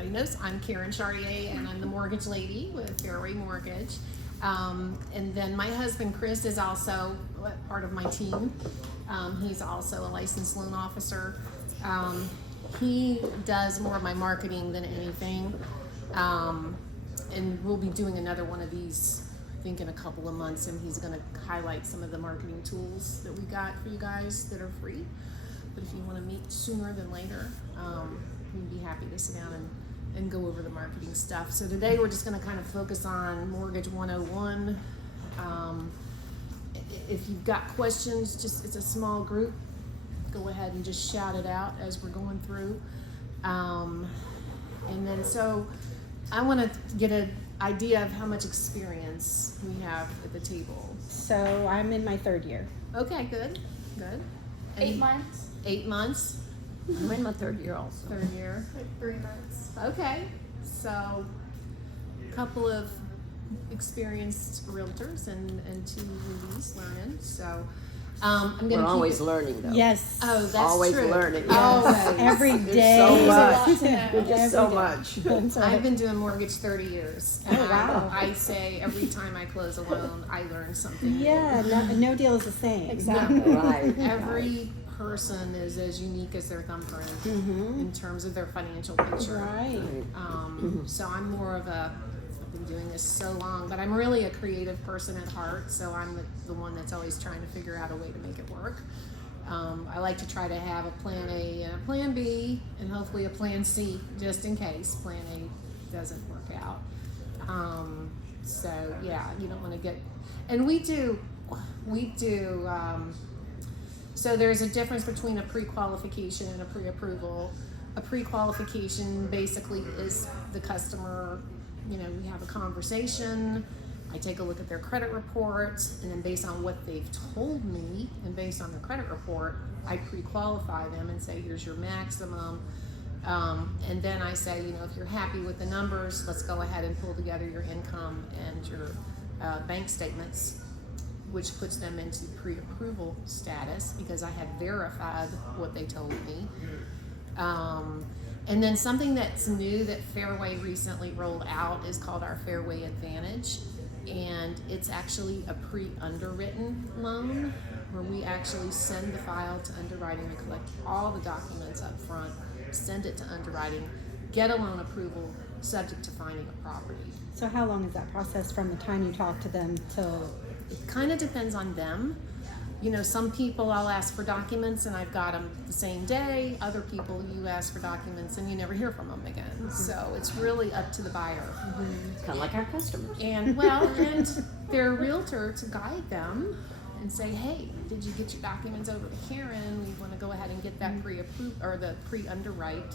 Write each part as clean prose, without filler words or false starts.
everybody knows, I'm Karen Chartier, and I'm the mortgage lady with Fairway Mortgage. And then my husband Chris is also part of my team. He's also a licensed loan officer. He does more of my marketing than anything. And we'll be doing another one of these, I think, in a couple of months, and he's going to highlight some of the marketing tools that we got for you guys that are free. But if you want to meet sooner than later, we'd be happy to sit down and go over the marketing stuff. So today we're just going to kind of focus on Mortgage 101. If you've got questions, it's a small group. Go ahead and just shout it out as we're going through. And then so I want to get an idea of how much experience we have at the table. So I'm in my third year. Okay, good. And 8 months. 8 months. I'm in my third year also. Third year. Like 3 months. Okay, so a couple of experienced realtors and 2 newbies learning. So I'm going to We're always learning though. Yes. Oh, that's always true. learning. Always. Every There's day. so much. There's a lot to know. There's just so Every day. much. That's right. I've been doing mortgage 30 years. Oh, wow. I say every time I close a loan, I learn something. Yeah, no deal is the same. Exactly. Right. Every person is as unique as their thumbprint in terms of their financial picture. Right. So I'm more of I've been doing this so long, but I'm really a creative person at heart, so I'm the one that's always trying to figure out a way to make it work. I like to try to have a plan A and a plan B, and hopefully a plan C, just in case plan A doesn't work out. So yeah, you don't want to get, and we do, so there's a difference between a pre-qualification and a pre-approval. A pre-qualification basically is the customer, we have a conversation, I take a look at their credit report, and then based on what they've told me and based on their credit report, I pre-qualify them and say, here's your maximum. And then I say, if you're happy with the numbers, let's go ahead and pull together your income and your bank statements, which puts them into pre-approval status because I have verified what they told me. And then something that's new that Fairway recently rolled out is called our Fairway Advantage. And it's actually a pre-underwritten loan where we actually send the file to underwriting and collect all the documents up front, send it to underwriting, get a loan approval subject to finding a property. So how long is that process from the time you talk to them till? It kind of depends on them. Some people I'll ask for documents and I've got them the same day. Other people you ask for documents and you never hear from them again. So it's really up to the buyer. It's kind of like our customers. And their realtor to guide them and say, hey, did you get your documents over to Karen? We want to go ahead and get that pre-approved or the pre-underwrite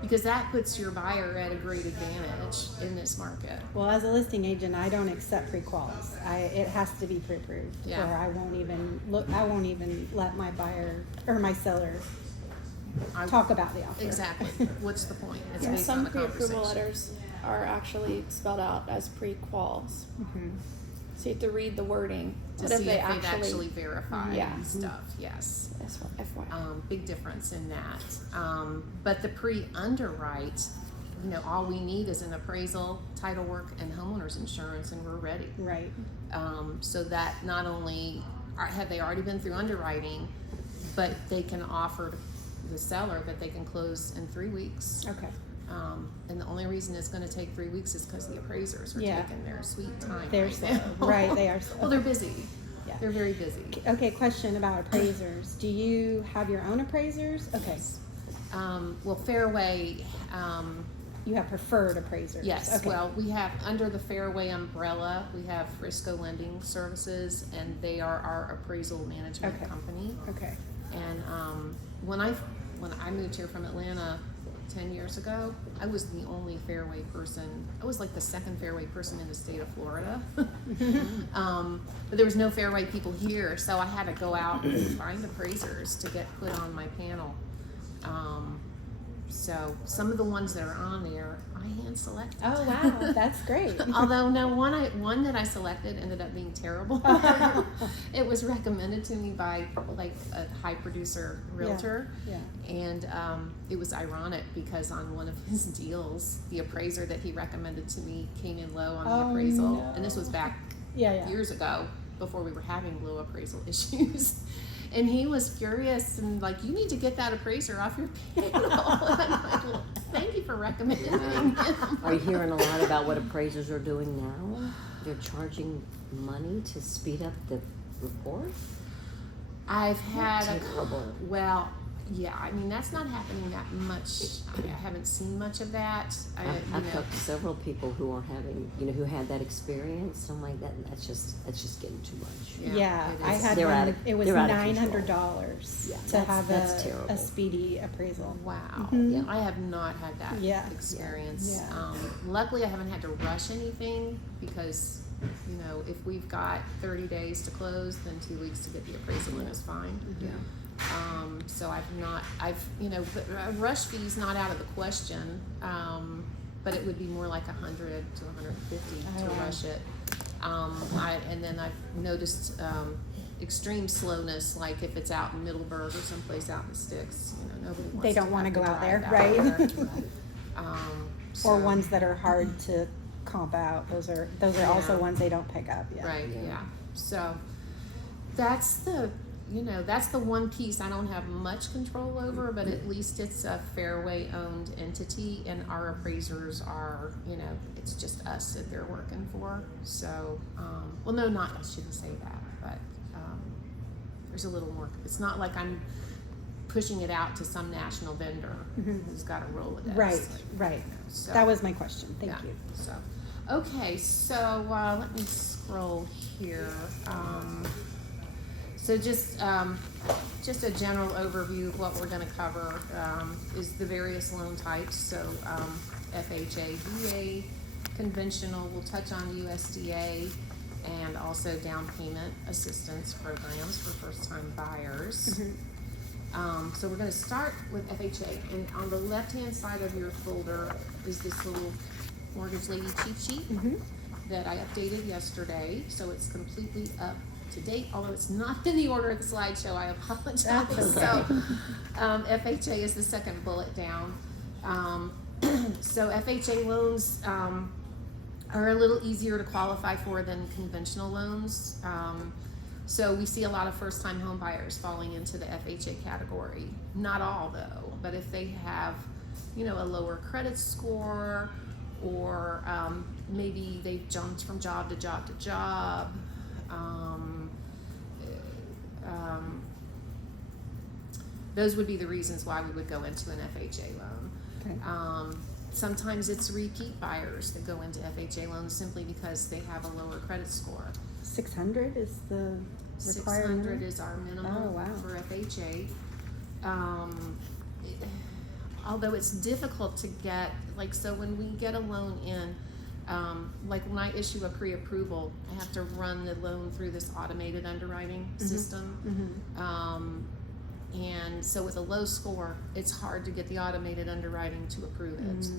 because that puts your buyer at a great advantage in this market. Well, as a listing agent, I don't accept pre-quals. It has to be pre-approved, Yeah. or I won't even let my buyer or my seller talk about the offer. Exactly. What's the point? It's Yeah, based some on the pre-approval conversation. letters are actually spelled out as pre-quals. So you have to read the wording. To What if see they if they've actually verified Yeah. and stuff. Yes. That's what FYI. Big difference in that. But the pre-underwrite, all we need is an appraisal, title work, and homeowner's insurance, and we're ready. Right. So that not only have they already been through underwriting, but they can offer the seller that they can close in 3 weeks. Okay. And the only reason it's going to take 3 weeks is because the appraisers are Yeah. taking their sweet time. They're right slow. now. Right, they are slow. Well, they're busy. Yeah. They're very busy. Okay, question about appraisers. Do you have your own appraisers? Okay. Well, Fairway, You have preferred appraisers. yes. Okay. Well, we have under the Fairway umbrella, we have Frisco Lending Services, and they are our appraisal management Okay. company. Okay. And when I moved here from Atlanta 10 years ago, I was the only Fairway person. I was like the second Fairway person in the state of Florida. But there was no Fairway people here, so I had to go out and find appraisers to get put on my panel. So some of the ones that are on there, I hand selected. Oh wow, that's great. Although no, one that I selected ended up being terrible. It was recommended to me by like a high producer realtor, Yeah. and it was ironic because on one of his deals, the appraiser that he recommended to me came in low on the Oh, appraisal, no. and this was back Yeah. years ago before we were having low appraisal issues. And he was furious and like, you need to get that appraiser off your payroll. And I'm like, well, thank you for recommending him. Are you hearing a lot about what appraisers are doing now? They're charging money to speed up the report? I've had Terrible. well, yeah, I mean that's not happening that much. I haven't seen much of that. I've talked to several people who are having, who had that experience. I'm like, that's just getting too much. Yeah, it I is. had They're one. out of- It was they're out of control. $900 Yeah, to that's- have that's terrible. a speedy appraisal. Wow. Mhm. Yeah. I have not had that Yeah. experience. Yeah. Luckily, I haven't had to rush anything because, if we've got 30 days to close, then 2 weeks to get the appraisal in is fine. Yeah. So a rush fee is not out of the question, but it would be more like 100 to 150 to wow. rush it. And then I've noticed extreme slowness, like if it's out in Middleburg or someplace out in the sticks, nobody wants They don't to wanna have go to out there, drive right? there. Or So- ones that are hard to comp out. Those are also Yeah. ones they don't pick up. Yeah. Right, Yeah. yeah. So that's the one piece I don't have much control over, but at least it's a Fairway owned entity and our appraisers are, it's just us that they're working for. So, well, no, I shouldn't say that, but there's a little more, it's not like I'm pushing it out to some national vendor who's got a Rolodex. Right. So, That was my question. Thank yeah, you. So, okay, so let me scroll here. So just a general overview of what we're going to cover is the various loan types. So FHA, VA, conventional. We'll touch on USDA and also down payment assistance programs for first-time buyers. So we're going to start with FHA, and on the left-hand side of your folder is this little mortgage lady cheat sheet that I updated yesterday, so it's completely up to date. Although it's not in the order of the slideshow, I apologize. That's okay. So FHA is the second bullet down. So FHA loans are a little easier to qualify for than conventional loans. So we see a lot of first-time home buyers falling into the FHA category. Not all though, but if they have, a lower credit score, or maybe they've jumped from job to job to job. Those would be the reasons why we would go into an FHA loan. Okay. Sometimes it's repeat buyers that go into FHA loans simply because they have a lower credit score. 600 is the required 600 minimum? is our minimum Oh, wow. for FHA. Although it's difficult to get, so when we get a loan in, when I issue a pre-approval, I have to run the loan through this automated underwriting system. And so with a low score, it's hard to get the automated underwriting to approve it.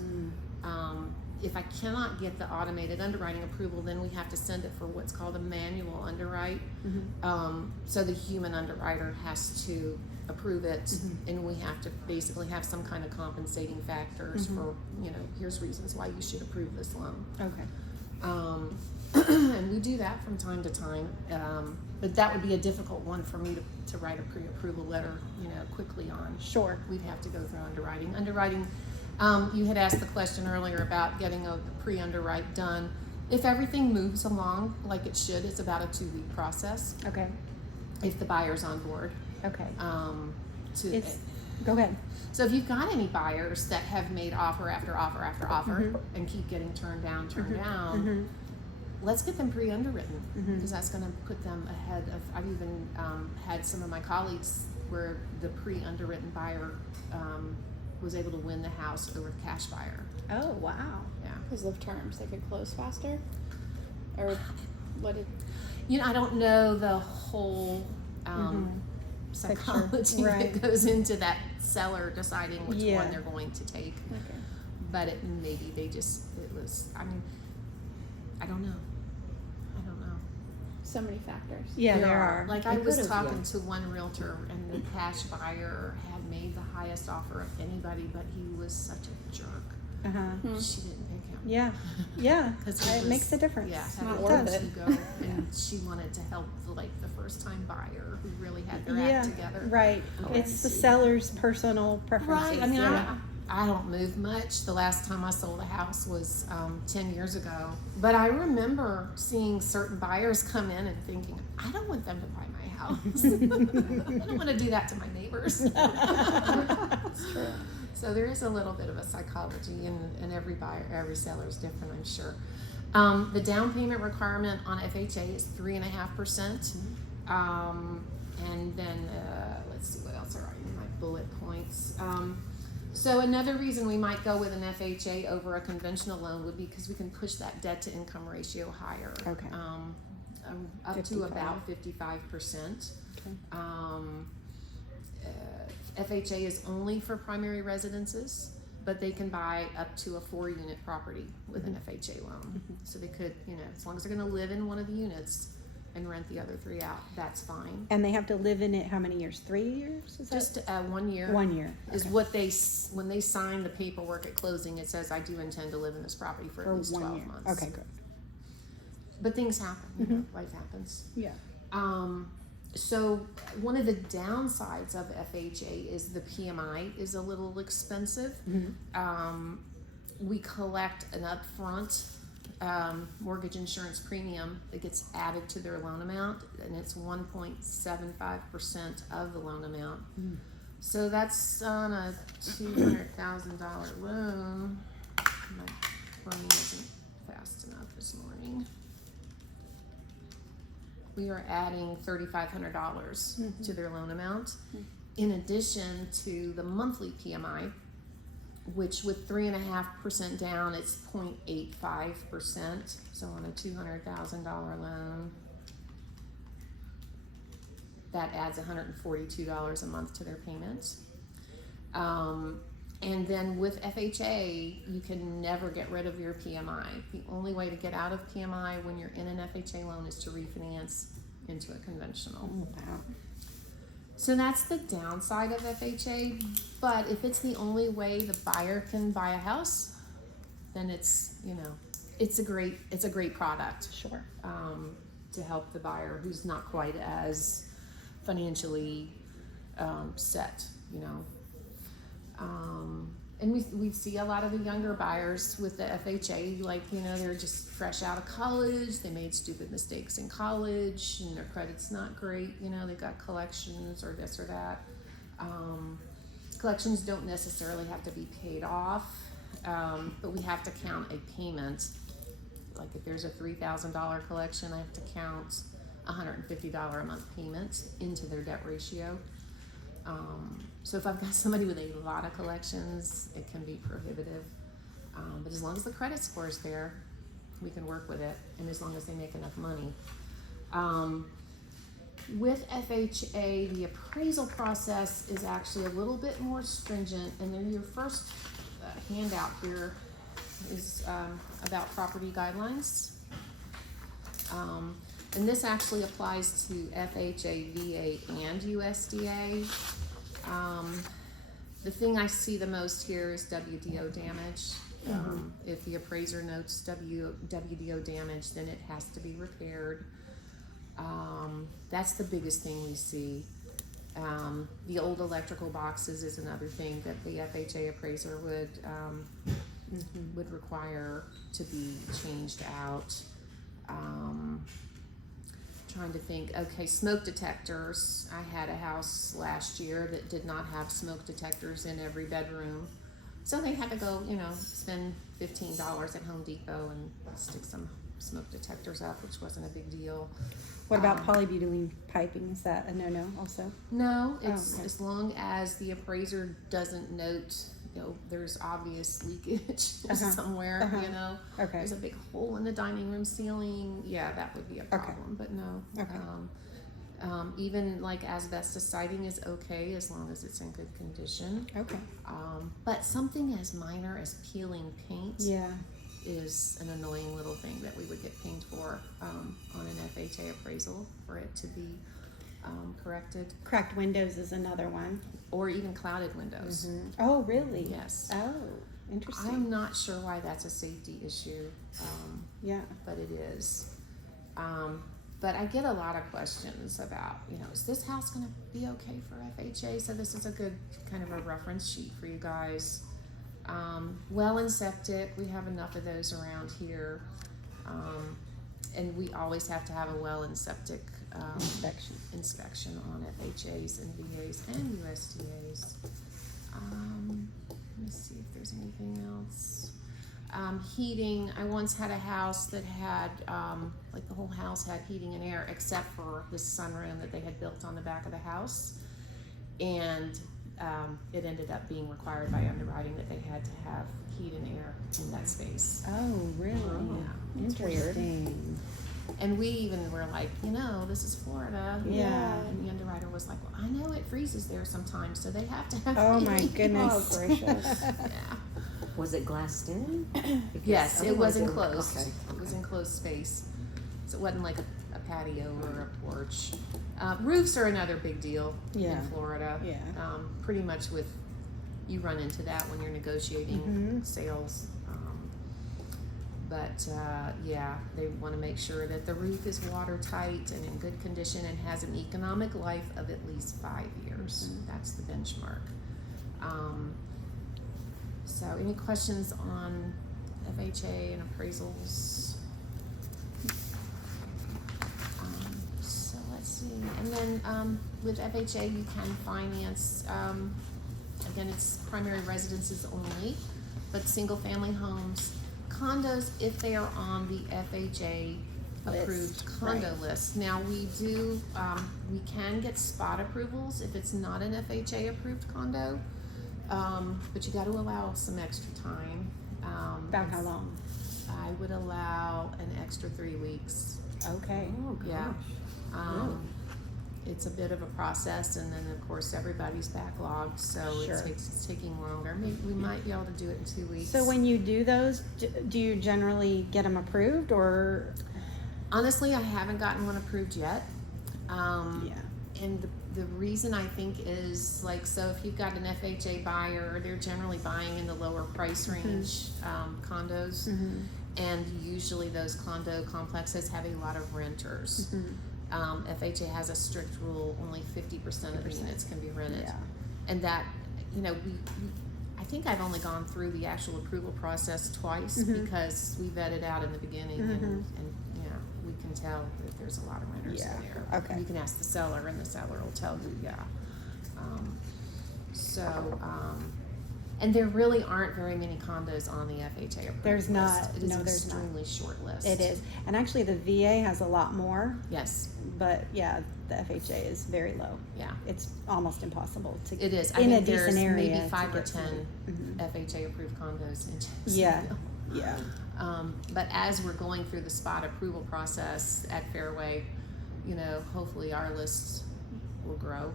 If I cannot get the automated underwriting approval, then we have to send it for what's called a manual underwrite. So the human underwriter has to approve it, and we have to basically have some kind of compensating factors for, here's reasons why you should approve this loan. Okay. And we do that from time to time, but that would be a difficult one for me to write a pre-approval letter, quickly on. Sure. We'd have to go through underwriting. You had asked the question earlier about getting a pre-underwrite done. If everything moves along like it should, it's about a 2-week process. Okay. If the buyer's on board. Okay. It's Go ahead. So if you've got any buyers that have made offer after offer after offer and keep getting turned down, let's get them pre-underwritten, because that's going to put them ahead of. I've even had some of my colleagues where the pre-underwritten buyer was able to win the house over the cash buyer. Oh, wow. Yeah. Because of terms, they could close faster? Or what did... I don't know the whole psychology Right. that goes into that seller deciding which Yeah. one they're going to take. Okay. But maybe it was, I mean, I don't know. So many factors. Yeah, there are. Like It I was could've, talking yeah. to one realtor, and the cash buyer had made the highest offer of anybody, but he was such a jerk. Uh-huh. She didn't pick him. Yeah, yeah. 'Cause he It was- makes a difference. Yeah, not had worth to it. go, and she wanted to help the first time buyer who really had their Yeah, act together. right. Oh, It's I the see. seller's personal preferences. Right. I mean, yeah. I don't move much. The last time I sold a house was 10 years ago. But I remember seeing certain buyers come in and thinking, I don't want them to buy my house. I don't want to do that to my neighbors. That's true. So there is a little bit of a psychology, and every buyer, every seller is different, I'm sure. The down payment requirement on FHA is 3.5%. And then, let's see what else are in my bullet points. So another reason we might go with an FHA over a conventional loan would be because we can push that debt to income ratio higher. Okay. Up 55. to about 55%. Okay. FHA is only for primary residences, but they can buy up to a 4-unit property with an FHA loan. So they could, as long as they're going to live in one of the units and rent the other 3 out, that's fine. And they have to live in it how many years? 3 years? Is Just 1 year. that 1 year? Is Okay. what when they sign the paperwork at closing, it says, I do intend to live in this property for at least 12 months. Okay, good. But things happen, life happens. Yeah. So one of the downsides of FHA is the PMI is a little expensive. We collect an upfront mortgage insurance premium that gets added to their loan amount, and it's 1.75% of the loan amount. So that's on a $200,000 loan. My brain isn't fast enough this morning. We are adding $3,500 to their loan amount, in addition to the monthly PMI, which with 3.5% down, it's 0.85%. So on a $200,000 loan, that adds $142 a month to their payment. And then with FHA, you can never get rid of your PMI. The only way to get out of PMI when you're in an FHA loan is to refinance into a conventional. Wow. So that's the downside of FHA, but if it's the only way the buyer can buy a house, then it's a great product Sure. to help the buyer who's not quite as financially set, and we see a lot of the younger buyers with the FHA, they're just fresh out of college, they made stupid mistakes in college, and their credit's not great, they got collections or this or that. Collections don't necessarily have to be paid off, but we have to count a payment. Like if there's a $3,000 collection, I have to count $150 a month payment into their debt ratio. So if I've got somebody with a lot of collections, it can be prohibitive. But as long as the credit score is there, we can work with it, and as long as they make enough money. With FHA, the appraisal process is actually a little bit more stringent, and then your first handout here is about property guidelines. And this actually applies to FHA, VA, and USDA. The thing I see the most here is WDO damage. If the appraiser notes WDO damage, then it has to be repaired. That's the biggest thing we see. The old electrical boxes is another thing that the FHA appraiser would require to be changed out. Trying to think, okay, smoke detectors. I had a house last year that did not have smoke detectors in every bedroom. So they had to go, spend $15 at Home Depot and stick some smoke detectors up, which wasn't a big deal. What about polybutylene piping? Is that a no-no also? No, it's okay. as long as the appraiser doesn't note, there's obvious leakage somewhere, Okay. There's a big hole in the dining room ceiling. Yeah, that would be a problem, but no. Okay. Even like asbestos siding is okay as long as it's in good condition. Okay. But something as minor as peeling paint Yeah. is an annoying little thing that we would get pinged for on an FHA appraisal for it to be corrected, Cracked windows is another one. or even clouded windows. Oh, really? Yes. Oh, interesting. I'm not sure why that's a safety issue, Yeah. but it is. But I get a lot of questions about, is this house going to be okay for FHA? So this is a good kind of a reference sheet for you guys. Well and septic, we have enough of those around here. And we always have to have a well and septic inspection on FHAs and VAs and USDAs. Let me see if there's anything else. Heating, I once had a house that had, like the whole house had heating and air except for this sunroom that they had built on the back of the house. And it ended up being required by underwriting that they had to have heat and air in that space. Oh, really? Yeah. Interesting. And we even were like, this is Florida. Yeah. And the underwriter was like, well, I know it freezes there sometimes, so they have to have Oh heating. my goodness. Oh, gracious. Yeah. Was it glassed in? Because Yes, it was otherwise enclosed. Okay. It was enclosed space. So it wasn't like a patio or a porch. Roofs are another big deal Yeah. in Florida. Yeah. Pretty much you run into that when you're negotiating sales. Yeah, they want to make sure that the roof is watertight and in good condition and has an economic life of at least 5 years. That's the benchmark. So any questions on FHA and appraisals? So let's see. And then with FHA, you can finance, again, it's primary residences only, but single-family homes. Condos, if they are on the FHA approved condo list. Now we can get spot approvals if it's not an FHA approved condo, but you got to allow some extra time. About how long? I would allow an extra 3 weeks. Okay. Oh, gosh. Yeah. It's a bit of a process, and then of course everybody's backlogged, so Sure. it's taking longer. Maybe we might be able to do it in 2 weeks. So when you do those, do you generally get them approved or? Honestly, I haven't gotten one approved yet. Yeah. And the reason I think is so if you've got an FHA buyer, they're generally buying in the lower price range condos, and usually those condo complexes have a lot of renters. FHA has a strict rule: only 50% of the units can be rented, Yeah. and that I think I've only gone through the actual approval process twice because we vetted out in the beginning, and we can tell that there's a lot of renters Yeah. in there. Okay. You can ask the seller, and the seller will tell you. Yeah. And there really aren't very many condos on the FHA approved There's not. list. It is No, an there's not. extremely short list. It is. And actually the VA has a lot more, Yes. but yeah, the FHA is very low. Yeah. It's almost impossible to It is. I in a think there's decent area maybe to 5 or get 10 some. FHA approved condos in Jacksonville. Yeah. Yeah. But as we're going through the spot approval process at Fairway, hopefully our list will grow.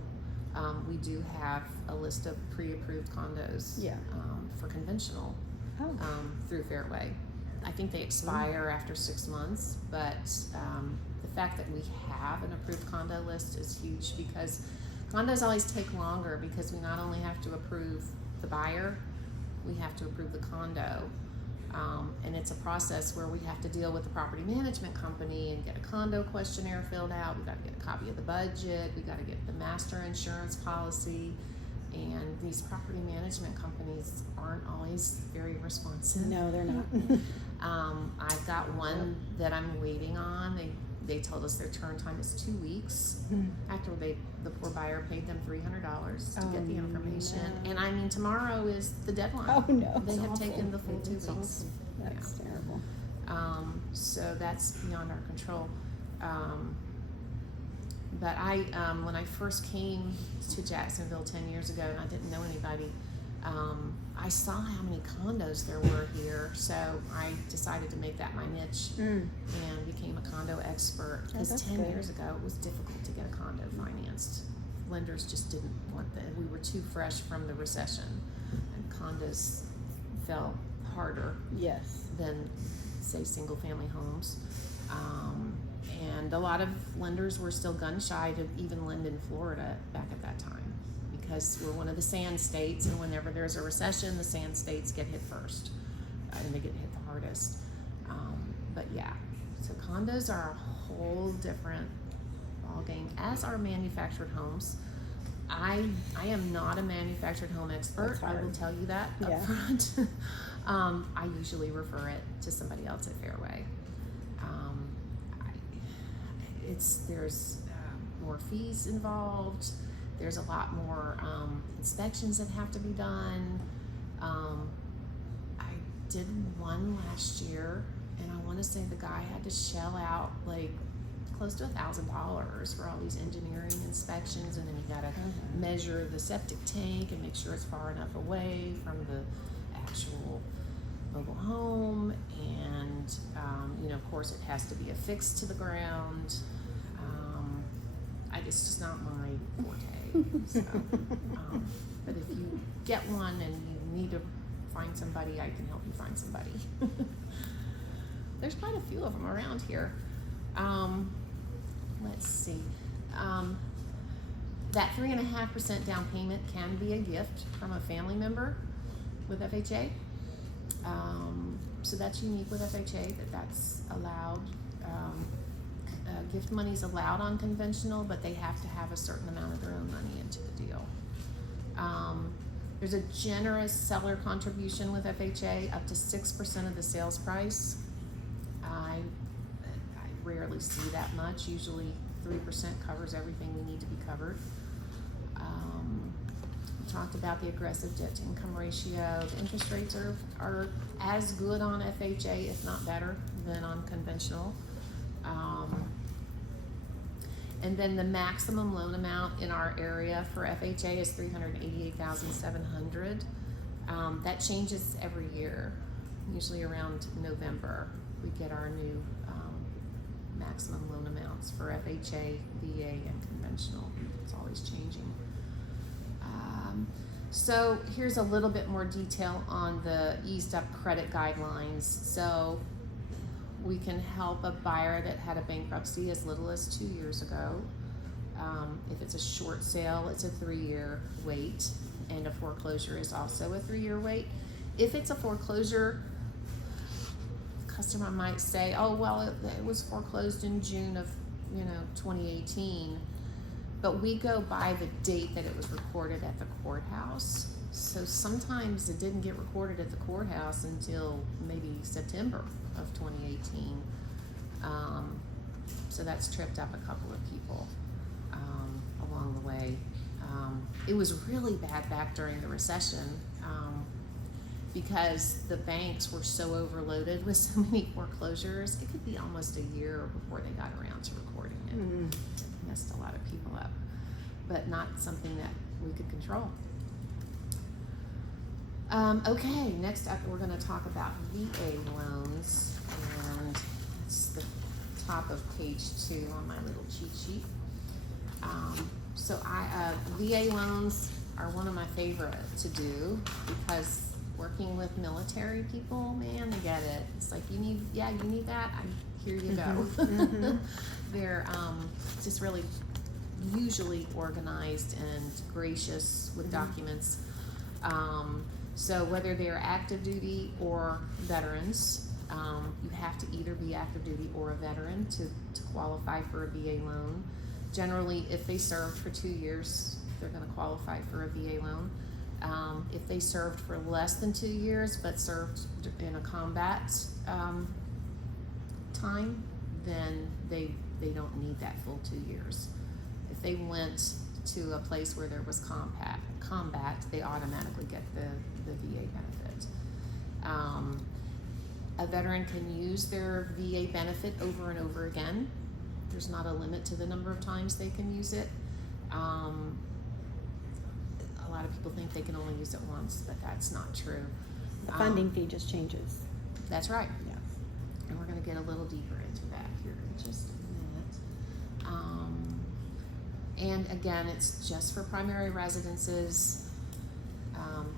We do have a list of pre-approved condos Yeah. for conventional Oh. through Fairway. I think they expire after 6 months, but the fact that we have an approved condo list is huge because condos always take longer because we not only have to approve the buyer, we have to approve the condo. And it's a process where we have to deal with the property management company and get a condo questionnaire filled out. We got to get a copy of the budget. We got to get the master insurance policy. And these property management companies aren't always very responsive. No, they're not. I've got one that I'm waiting on. They told us their turn time is 2 weeks after the poor buyer paid them $300 to get the information. no. And I mean, tomorrow is the deadline. Oh, no. They It's have awful. taken the full 2 It's weeks. awful. That's terrible. So that's beyond our control. But when I first came to Jacksonville 10 years ago and I didn't know anybody, I saw how many condos there were here, so I decided to make that my niche and became a condo expert. Because that's 10 good. years ago, it was difficult to get a condo financed. Lenders just didn't want that. We were too fresh from the recession, and condos fell harder Yes. than, say, single-family homes. And a lot of lenders were still gun-shy to even lend in Florida back at that time, because we're one of the sand states, and whenever there's a recession, the sand states get hit first, and they get hit the hardest. But yeah, so condos are a whole different ballgame, as are manufactured homes. I am not a manufactured home expert. That's I will hard. tell you that Yeah. up front. I usually refer it to somebody else at Fairway. There's more fees involved. There's a lot more inspections that have to be done. I did one last year, and I want to say the guy had to shell out like close to $1,000 for all these engineering inspections, and then you gotta measure the septic tank and make sure it's far enough away from the actual mobile home, and of course it has to be affixed to the ground. It's just not my forte. So, but if you get one and you need to find somebody, I can help you find somebody. There's quite a few of them around here. Let's see. That 3.5% down payment can be a gift from a family member with FHA. So that's unique with FHA, that's allowed. Gift money is allowed on conventional, but they have to have a certain amount of their own money into the deal. There's a generous seller contribution with FHA, up to 6% of the sales price. I rarely see that much. Usually 3% covers everything we need to be covered. We talked about the aggressive debt to income ratio. The interest rates are as good on FHA, if not better, than on conventional. And then the maximum loan amount in our area for FHA is $388,700. That changes every year. Usually around November, we get our new maximum loan amounts for FHA, VA, and conventional. It's always changing. So here's a little bit more detail on the eased up credit guidelines. So we can help a buyer that had a bankruptcy as little as 2 years ago. If it's a short sale, it's a 3-year wait, and a foreclosure is also a 3-year wait. If it's a foreclosure, the customer might say, oh, well, it was foreclosed in June of 2018, but we go by the date that it was recorded at the courthouse. So sometimes it didn't get recorded at the courthouse until maybe September of 2018. So that's tripped up a couple of people along the way. It was really bad back during the recession because the banks were so overloaded with so many foreclosures. It could be almost a year before they got around to recording it. It messed a lot of people up, but not something that we could control. Okay, next up we're going to talk about VA loans, and it's the top of page 2 on my little cheat sheet. VA loans are one of my favorite to do because working with military people, man, they get it. It's like, you need that, here you go. They're just really usually organized and gracious with documents. So whether they're active duty or veterans, you have to either be active duty or a veteran to qualify for a VA loan. Generally, if they served for 2 years, they're going to qualify for a VA loan. If they served for less than 2 years but served in a combat time, then they don't need that full 2 years. If they went to a place where there was combat, they automatically get the VA benefit. A veteran can use their VA benefit over and over again. There's not a limit to the number of times they can use it. A lot of people think they can only use it once, but that's not true. The funding fee just changes. That's right. Yeah. And we're going to get a little deeper into that here in just a minute. And again, it's just for primary residences,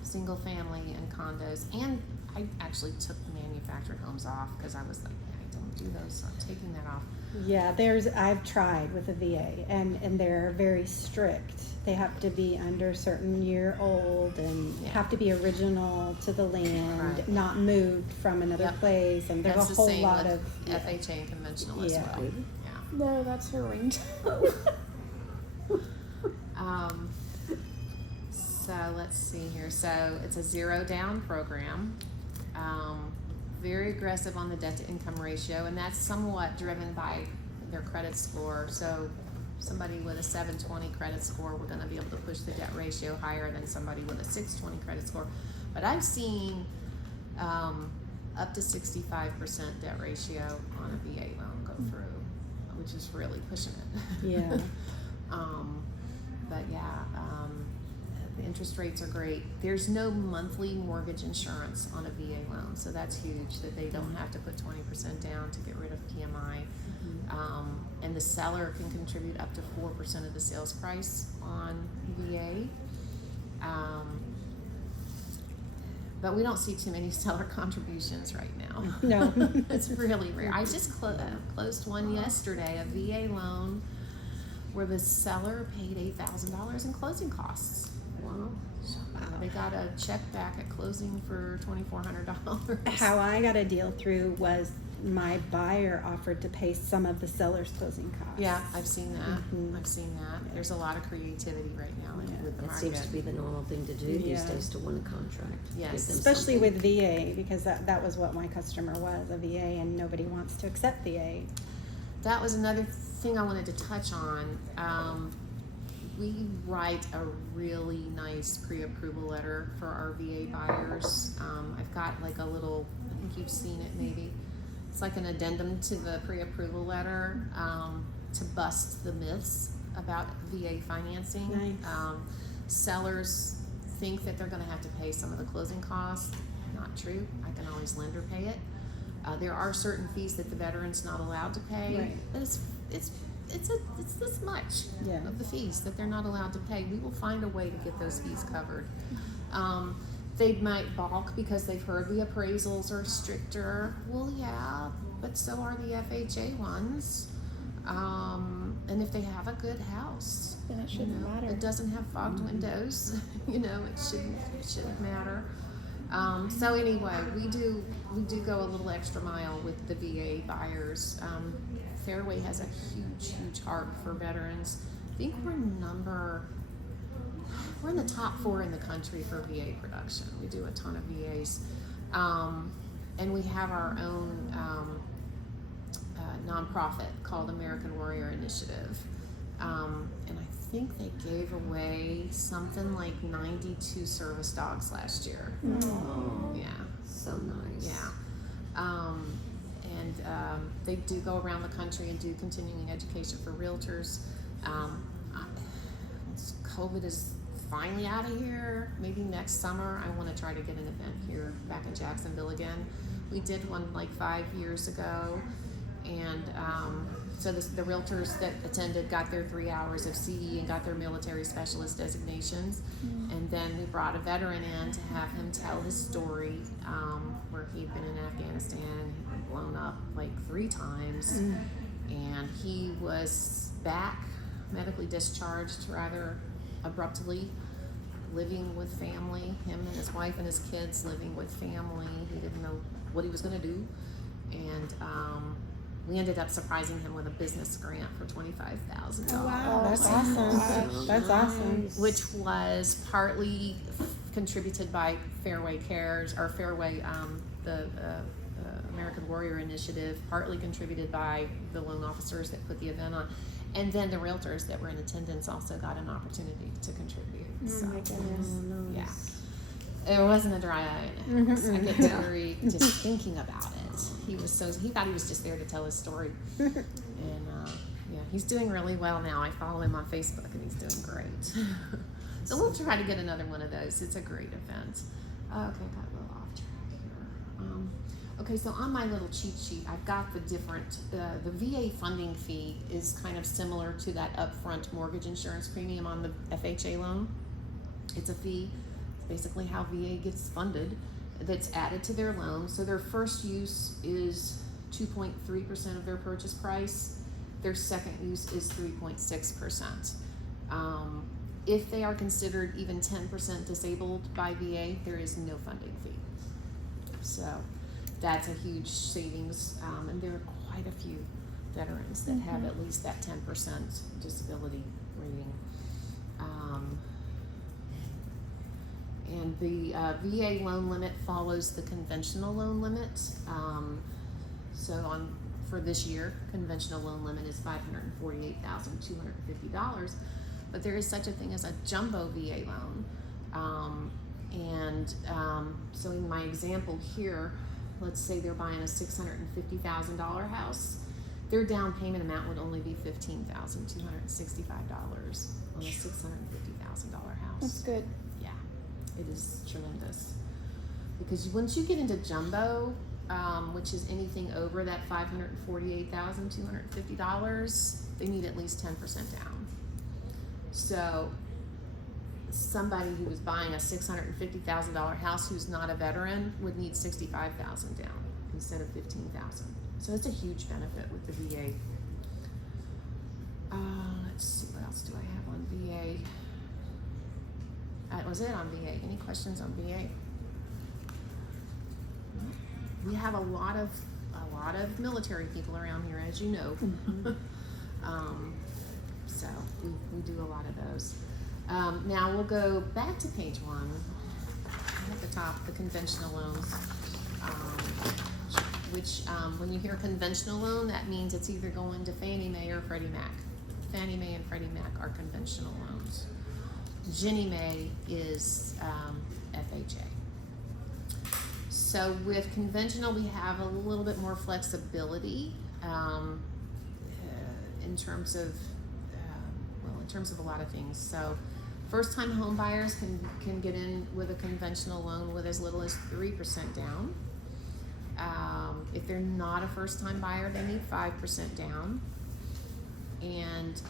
single family and condos. And I actually took manufactured homes off because I was like, I don't do those, so I'm taking that off. Yeah, I've tried with a VA, and they're very strict. They have to be under a certain year old and Yeah. have to be original to the land, Right. not moved from another Yep. place, and there's That's a the whole same lot with of FHA and conventional as Yeah. well. Yeah. No, that's her ringtone. So let's see here. So it's a 0 down program. Very aggressive on the debt to income ratio, and that's somewhat driven by their credit score. So somebody with a 720 credit score, we're going to be able to push the debt ratio higher than somebody with a 620 credit score. But I've seen up to 65% debt ratio on a VA loan go through, which is really pushing it. Yeah. But yeah, the interest rates are great. There's no monthly mortgage insurance on a VA loan, so that's huge, that they don't have to put 20% down to get rid of PMI. And the seller can contribute up to 4% of the sales price on VA. But we don't see too many seller contributions right now. No. It's really rare. I just closed one yesterday, a VA loan, where the seller paid $8,000 in closing costs. Wow. They got a check back at closing for $2,400. How I got a deal through was my buyer offered to pay some of the seller's closing costs. Yeah, I've seen that. Mhm. I've seen that. There's a lot of creativity right now Yeah. with the That market. seems to be the normal thing to do these Yeah. days, to win a contract. Yes. Give them Especially something. with VA, because that was what my customer was, a VA, and nobody wants to accept VA. That was another thing I wanted to touch on. We write a really nice pre-approval letter for our VA buyers. I've got like a little, I think you've seen it maybe. It's like an addendum to the pre-approval letter to bust the myths about VA financing. Nice. Sellers think that they're going to have to pay some of the closing costs. Not true. I can always lender pay it. There are certain fees that the veteran's not allowed to pay, Right. but it's this much Yeah. of the fees that they're not allowed to pay. We will find a way to get those fees covered. They might balk because they've heard the appraisals are stricter. Well, yeah, but so are the FHA ones. And if they have a good house, Then it shouldn't matter. it doesn't have fogged windows. It shouldn't matter. So anyway, we do go a little extra mile with the VA buyers. Fairway has a huge heart for veterans. I think we're in the top 4 in the country for VA production. We do a ton of VAs, and we have our own nonprofit called American Warrior Initiative, and I think they gave away something like 92 service dogs last year. Oh, Yeah. so nice. Yeah. They do go around the country and do continuing education for realtors. Once COVID is finally out of here, maybe next summer, I want to try to get an event here back in Jacksonville again. We did one like 5 years ago, and so the realtors that attended got their 3 hours of CE and got their military specialist designations. And then we brought a veteran in to have him tell his story, where he'd been in Afghanistan, blown up like 3 times, and he was back, medically discharged rather abruptly, living with family, him and his wife and his kids living with family. He didn't know what he was going to do, and we ended up surprising him with a business grant for $25,000. Oh, wow, that's my awesome. gosh. That's awesome. Nice. Which was partly contributed by Fairway Cares, or Fairway, the American Warrior Initiative, partly contributed by the loan officers that put the event on, and then the realtors that were in attendance also got an opportunity to contribute. Oh So, my goodness. Oh, nice. yeah. There wasn't a dry eye in the house. I get teary just thinking about it. He thought he was just there to tell his story. And yeah, he's doing really well now. I follow him on Facebook and he's doing great. So we'll try to get another one of those. It's a great event. Okay, got a little off track here. Okay, so on my little cheat sheet, I've got the different, the VA funding fee is kind of similar to that upfront mortgage insurance premium on the FHA loan. It's a fee, it's basically how VA gets funded, that's added to their loan. So their first use is 2.3% of their purchase price. Their second use is 3.6%. If they are considered even 10% disabled by VA, there is no funding fee. So that's a huge savings, and there are quite a few veterans that have at least that 10% disability rating. And the VA loan limit follows the conventional loan limit. For this year, conventional loan limit is $548,250, but there is such a thing as a jumbo VA loan. So in my example here, let's say they're buying a $650,000 house, their down payment amount would only be $15,265 on a $650,000 house. That's good. Yeah, it is tremendous. Because once you get into jumbo, which is anything over that $548,250, they need at least 10% down. So somebody who was buying a $650,000 house who's not a veteran would need $65,000 down instead of $15,000. So it's a huge benefit with the VA. Let's see, what else do I have on VA? That was it on VA. Any questions on VA? We have a lot of military people around here, as you know. So we do a lot of those. Now we'll go back to page 1 at the top, the conventional loans, which when you hear conventional loan, that means it's either going to Fannie Mae or Freddie Mac. Fannie Mae and Freddie Mac are conventional loans. Ginnie Mae is FHA. So with conventional, we have a little bit more flexibility in terms of a lot of things. So first-time home buyers can get in with a conventional loan with as little as 3% down. If they're not a first-time buyer, they need 5% down. And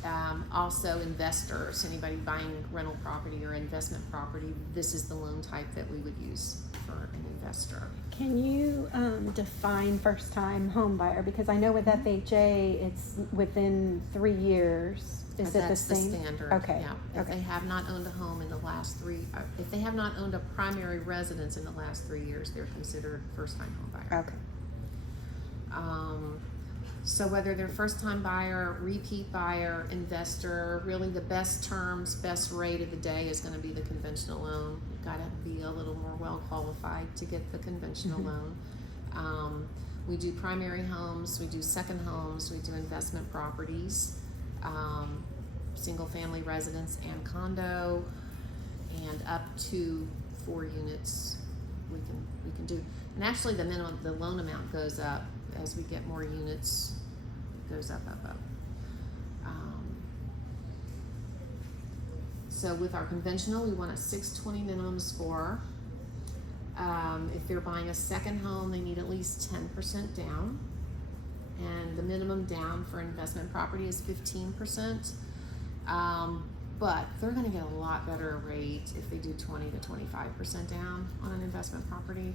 also investors, anybody buying rental property or investment property, this is the loan type that we would use for an investor. Can you define first-time home buyer? Because I know with FHA, it's within 3 years. Is it the same? That's the standard. Okay. Yeah. If they have not owned a home in the last if they have not owned a primary residence in the last 3 years, they're considered first-time home buyer. Okay. So whether they're first-time buyer, repeat buyer, investor, really the best terms, best rate of the day is going to be the conventional loan. You've got to be a little more well-qualified to get the conventional loan. We do primary homes, we do second homes, we do investment properties, single-family residence and condo, and up to 4 units we can do. And actually, the loan amount goes up as we get more units. It goes up. So with our conventional, we want a 620 minimum score. If they're buying a second home, they need at least 10% down. And the minimum down for investment property is 15%. But they're going to get a lot better rate if they do 20 to 25% down on an investment property.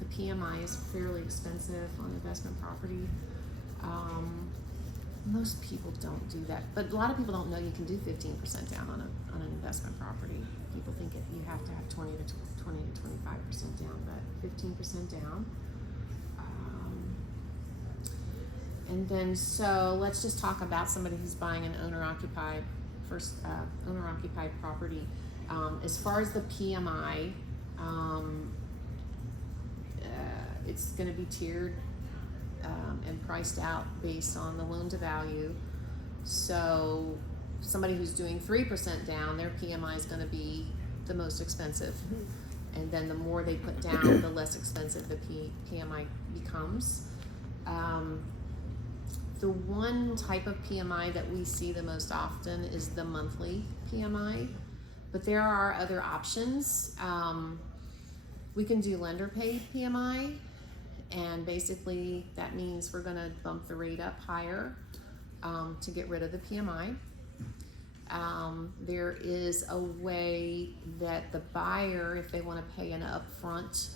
The PMI is fairly expensive on investment property. Most people don't do that, but a lot of people don't know you can do 15% down on an investment property. People think you have to have 20 to 25% down, but 15% down. And then so let's just talk about somebody who's buying an owner-occupied property. As far as the PMI, it's going to be tiered and priced out based on the loan to value. So somebody who's doing 3% down, their PMI is going to be the most expensive. And then the more they put down, the less expensive the PMI becomes. The one type of PMI that we see the most often is the monthly PMI. But there are other options. We can do lender paid PMI, and basically that means we're gonna bump the rate up higher to get rid of the PMI. There is a way that the buyer, if they wanna pay an upfront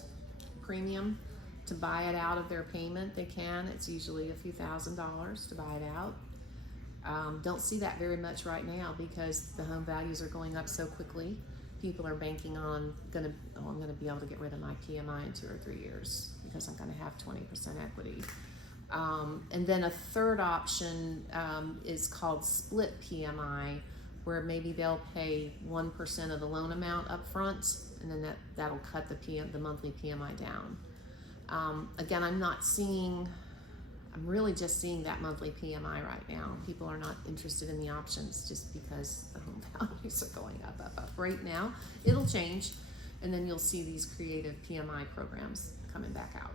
premium to buy it out of their payment, they can. It's usually a few $1,000s to buy it out. Don't see that very much right now because the home values are going up so quickly. People are banking on I'm gonna be able to get rid of my PMI in 2 or 3 years because I'm gonna have 20% equity. And then a third option is called split PMI, where maybe they'll pay 1% of the loan amount up front, and then that'll cut the monthly PMI down. Again, I'm really just seeing that monthly PMI right now. People are not interested in the options just because the home values are going up. Right now, it'll change, and then you'll see these creative PMI programs coming back out.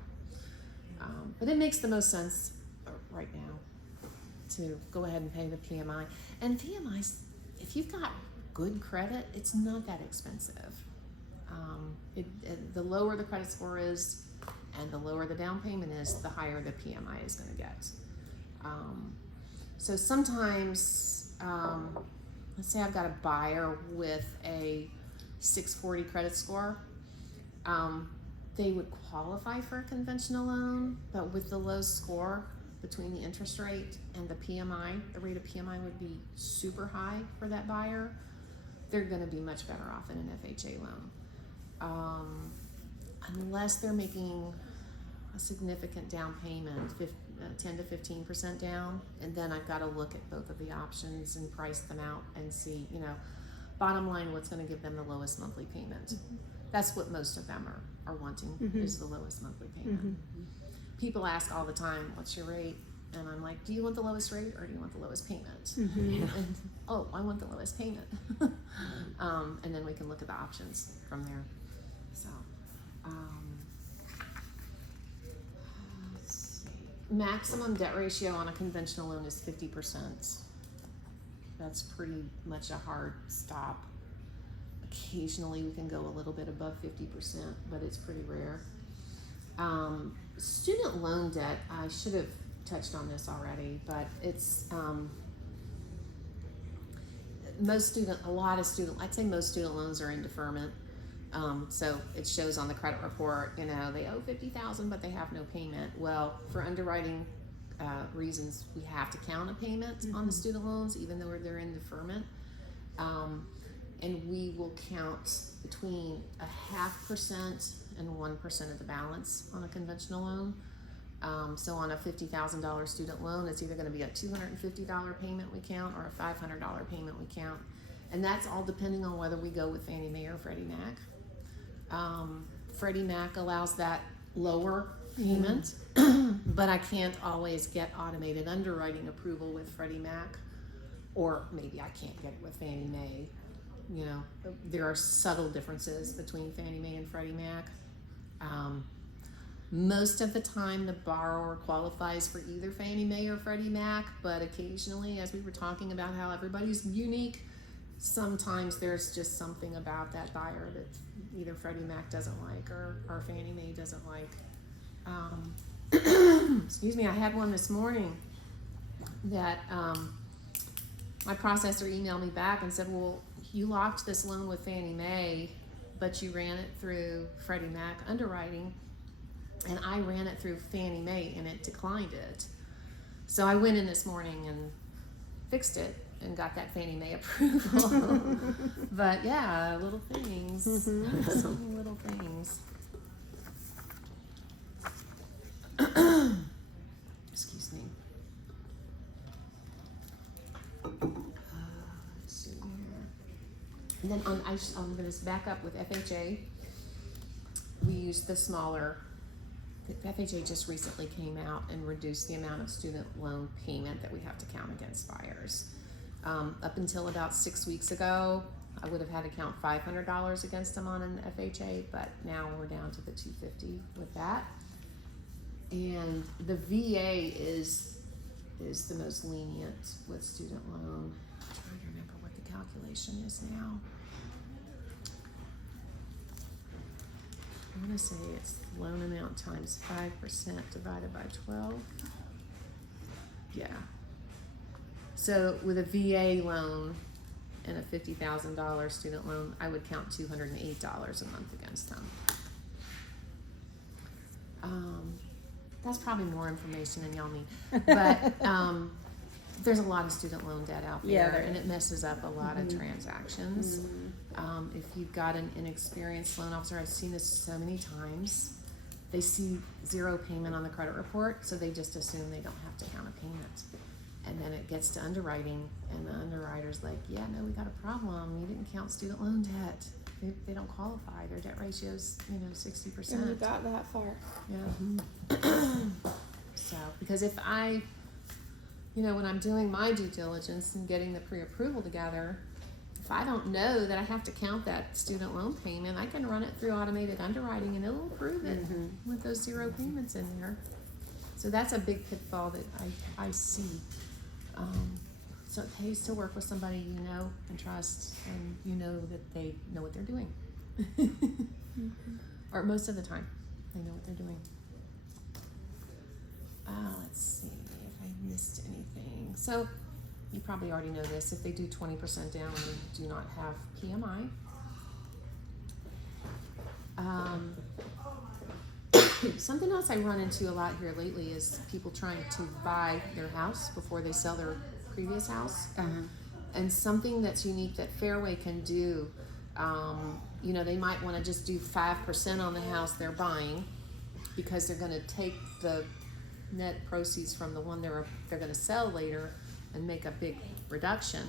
But it makes the most sense right now to go ahead and pay the PMI. And PMIs, if you've got good credit, it's not that expensive. The lower the credit score is, and the lower the down payment is, the higher the PMI is going to get. So sometimes, let's say I've got a buyer with a 640 credit score, they would qualify for a conventional loan, but with the low score between the interest rate and the PMI, the rate of PMI would be super high for that buyer. They're going to be much better off in an FHA loan. Unless they're making a significant down payment, 10 to 15% down, and then I've got to look at both of the options and price them out and see, bottom line, what's going to give them the lowest monthly payment. Mm-hmm. That's what most of them are wanting, is the lowest monthly payment. Mm-hmm. People ask all the time, what's your rate? And I'm like, do you want the lowest rate or do you want the lowest payment? Mm-hmm. And, I want the lowest payment. And then we can look at the options from there. So. Let's see. Maximum debt ratio on a conventional loan is 50%. That's pretty much a hard stop. Occasionally we can go a little bit above 50%, but it's pretty rare. Student loan debt, I should have touched on this already, but it's I'd say most student loans are in deferment. So it shows on the credit report, they owe $50,000, but they have no payment. Well, for underwriting reasons, we have to count a payment on the student loans, even though they're in deferment. And we will count between 0.5% and 1% of the balance on a conventional loan. So on a $50,000 student loan, it's either going to be a $250 payment we count or a $500 payment we count. And that's all depending on whether we go with Fannie Mae or Freddie Mac. Freddie Mac allows that lower payment, but I can't always get automated underwriting approval with Freddie Mac, or maybe I can't get it with Fannie Mae. There are subtle differences between Fannie Mae and Freddie Mac. Most of the time the borrower qualifies for either Fannie Mae or Freddie Mac, but occasionally, as we were talking about how everybody's unique, sometimes there's just something about that buyer that either Freddie Mac doesn't like or Fannie Mae doesn't like. Excuse me, I had one this morning that my processor emailed me back and said, well, you locked this loan with Fannie Mae, but you ran it through Freddie Mac underwriting, and I ran it through Fannie Mae and it declined it. So I went in this morning and fixed it and got that Fannie Mae approval. But yeah, little things. Some little things. Excuse me. Let's see here. And then I'm going to back up with FHA. We use the smaller. FHA just recently came out and reduced the amount of student loan payment that we have to count against buyers. Up until about 6 weeks ago, I would have had to count $500 against them on an FHA, but now we're down to the $250 with that. And the VA is the most lenient with student loan. I'm trying to remember what the calculation is now. I want to say it's loan amount times 5% divided by 12. Yeah. So with a VA loan and a $50,000 student loan, I would count $208 a month against them. That's probably more information than y'all need, but there's a lot of student loan debt out there, Yeah, there and is. it messes up a lot of transactions. If you've got an inexperienced loan officer, I've seen this so many times, they see 0 payment on the credit report, so they just assume they don't have to count a payment. And then it gets to underwriting, and the underwriter's like, yeah, no, we got a problem. You didn't count student loan debt. They don't qualify. Their debt ratio's, 60%. And you got that far. Yeah. So, because if I, when I'm doing my due diligence and getting the pre-approval together, if I don't know that I have to count that student loan payment, I can run it through automated underwriting and it'll approve it with those 0 payments in there. So that's a big pitfall that I see. So it pays to work with somebody you know and trust, and you know that they know what they're doing. Or most of the time, they know what they're doing. Let's see if I missed anything. So you probably already know this. If they do 20% down, they do not have PMI. Something else I run into a lot here lately is people trying to buy their house before they sell their previous house. And something that's unique that Fairway can do, they might want to just do 5% on the house they're buying because they're going to take the net proceeds from the one they're going to sell later and make a big reduction.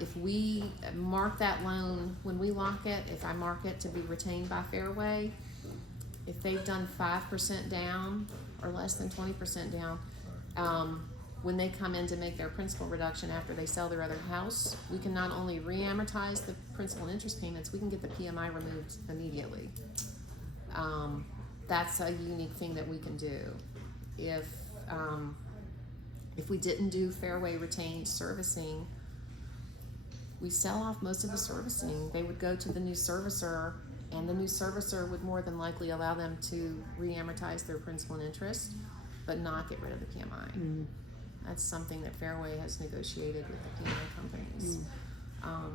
If we mark that loan, when we lock it, if I mark it to be retained by Fairway, if they've done 5% down or less than 20% down, when they come in to make their principal reduction after they sell their other house, we can not only re-amortize the principal and interest payments, we can get the PMI removed immediately. That's a unique thing that we can do. If we didn't do Fairway retained servicing, we sell off most of the servicing. They would go to the new servicer, and the new servicer would more than likely allow them to re-amortize their principal and interest, but not get rid of the PMI. That's something that Fairway has negotiated with the PMI companies.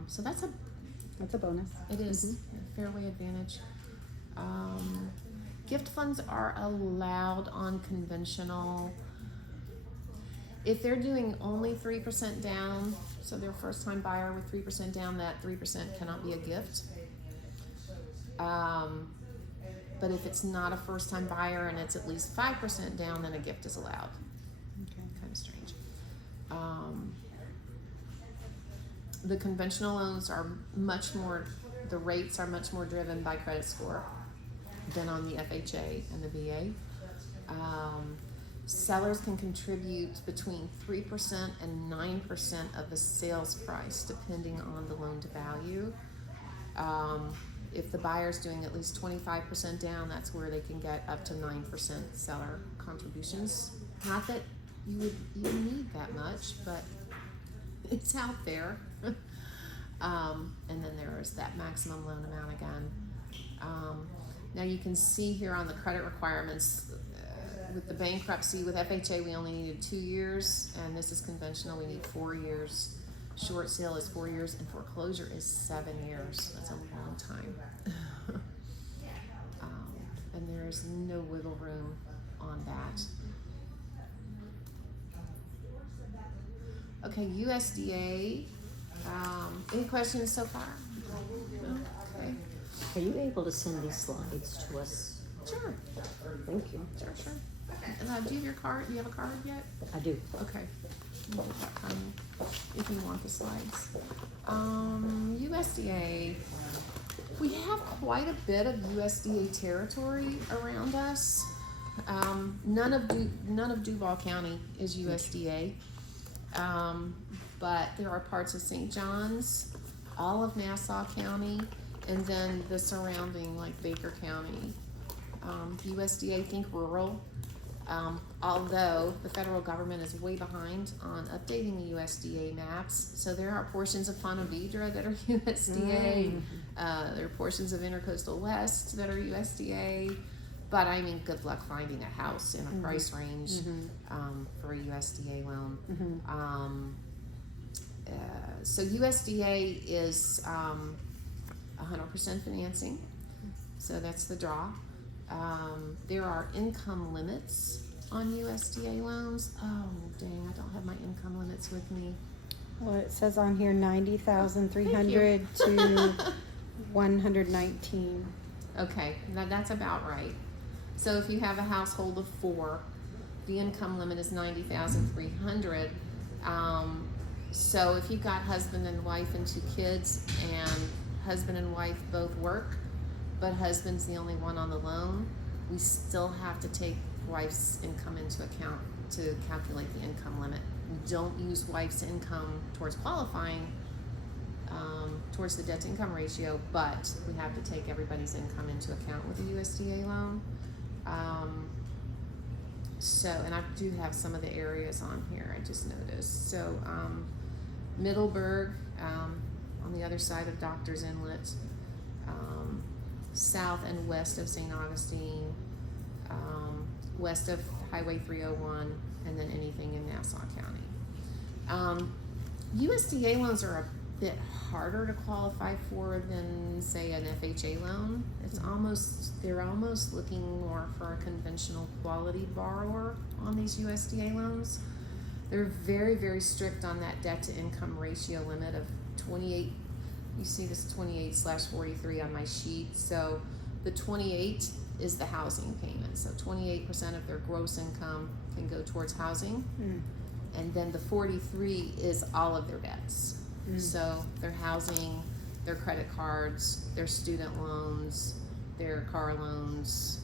So that's a bonus. it is a Fairway advantage. Gift funds are allowed on conventional. If they're doing only 3% down, so they're a first-time buyer with 3% down, that 3% cannot be a gift. But if it's not a first-time buyer and it's at least 5% down, then a gift is allowed. Okay. Kind of strange. The conventional loans are the rates are much more driven by credit score than on the FHA and the VA. Sellers can contribute between 3% and 9% of the sales price, depending on the loan to value. If the buyer's doing at least 25% down, that's where they can get up to 9% seller contributions. Not that you would even need that much, but it's out there. And then there is that maximum loan amount again. Now you can see here on the credit requirements, with the bankruptcy, with FHA we only needed 2 years, and this is conventional, we need 4 years. Short sale is 4 years, and foreclosure is 7 years. That's a long time. And there's no wiggle room on that. Okay, USDA. Any questions so far? No? Okay. Are you able to send these slides to us? Sure. Thank you. Sure. Do you have your card? Do you have a card yet? I do. Okay. If you want the slides. USDA. We have quite a bit of USDA territory around us. None of Duval County is USDA. But there are parts of St. John's, all of Nassau County, and then the surrounding, like Baker County. USDA, think rural. Although the federal government is way behind on updating the USDA maps, so there are portions of Ponte Vedra that are USDA. There are portions of Intercoastal West that are USDA. But I mean, good luck finding a house in a price range for a USDA loan. So USDA is 100% financing, so that's the draw. There are income limits on USDA loans. Oh dang, I don't have my income limits with me. Well, it says on here 90,300 to 119. Okay, that's about right. So if you have a household of 4, the income limit is 90,300. So if you've got husband and wife and 2 kids, and husband and wife both work, but husband's the only one on the loan, we still have to take wife's income into account to calculate the income limit. We don't use wife's income towards qualifying, towards the debt to income ratio, but we have to take everybody's income into account with a USDA loan. So, and I do have some of the areas on here, I just noticed. So, Middleburg, on the other side of Doctor's Inlet, south and west of St. Augustine, west of Highway 301, and then anything in Nassau County. USDA loans are a bit harder to qualify for than, say, an FHA loan. They're almost looking more for a conventional quality borrower on these USDA loans. They're very, very strict on that debt to income ratio limit of 28. You see this 28/43 on my sheet. So the 28 is the housing payment. So 28% of their gross income can go towards housing. And then the 43 is all of their debts. So their housing, their credit cards, their student loans, their car loans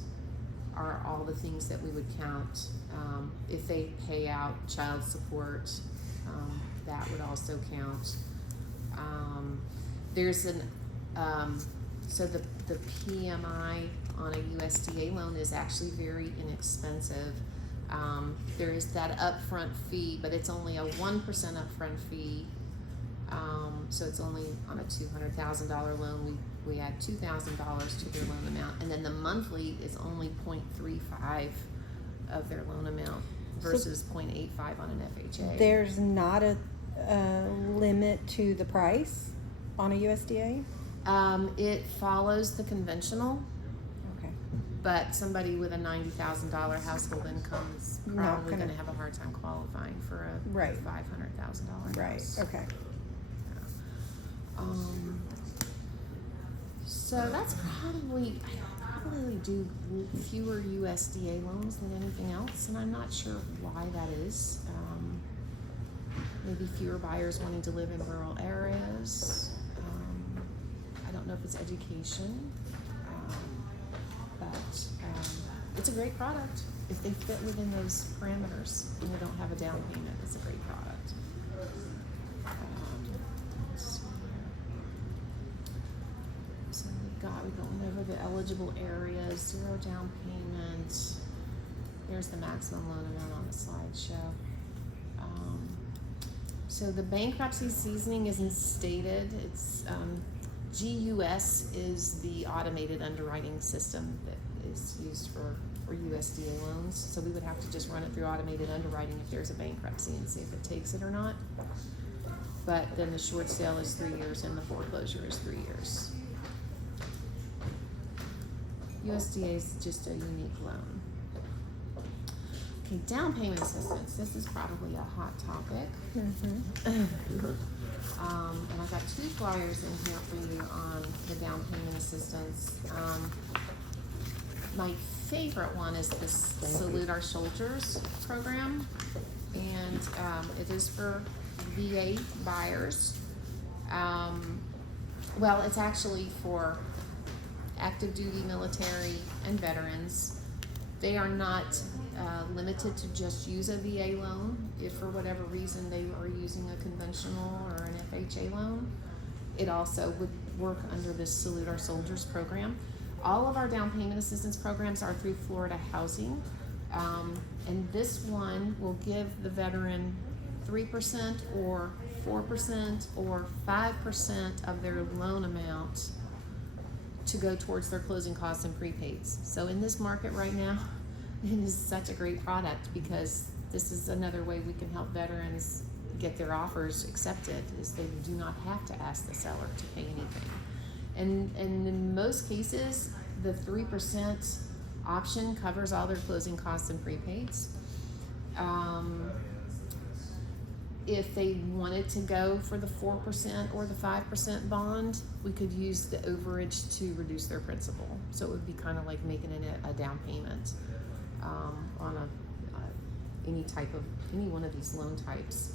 are all the things that we would count. If they pay out child support, that would also count. There's so the PMI on a USDA loan is actually very inexpensive. There is that upfront fee, but it's only a 1% upfront fee. So it's only on a $200,000 loan. We add $2,000 to their loan amount, and then the monthly is only 0.35 of their loan amount versus 0.85 on an FHA. There's not a limit to the price on a USDA? It follows the conventional, Okay. but somebody with a $90,000 household income is probably going to have a hard time qualifying for a Right. $500,000 Right, house. okay. So that's probably, I probably do fewer USDA loans than anything else, and I'm not sure why that is. Maybe fewer buyers wanting to live in rural areas. I don't know if it's education, but it's a great product. If they fit within those parameters and they don't have a down payment, it's a great product. Let's see here. So we're going over the eligible areas, 0 down payment. There's the maximum loan amount on the slideshow. So the bankruptcy seasoning isn't stated. It's GUS is the automated underwriting system that is used for USDA loans. So we would have to just run it through automated underwriting if there's a bankruptcy and see if it takes it or not. But then the short sale is 3 years and the foreclosure is 3 years. USDA is just a unique loan. Okay, down payment assistance. This is probably a hot topic. And I've got 2 flyers in here for you on the down payment assistance. My favorite one is this Salute Our Soldiers program, and it is for VA buyers. Well, it's actually for active duty military and veterans. They are not limited to just use a VA loan. If for whatever reason they are using a conventional or an FHA loan, it also would work under this Salute Our Soldiers program. All of our down payment assistance programs are through Florida Housing. And this one will give the veteran 3% or 4% or 5% of their loan amount to go towards their closing costs and prepaids. So in this market right now, it is such a great product because this is another way we can help veterans get their offers accepted, is they do not have to ask the seller to pay anything. And in most cases, the 3% option covers all their closing costs and prepaids. If they wanted to go for the 4% or the 5% bond, we could use the overage to reduce their principal. So it would be kind of like making it a down payment on any one of these loan types.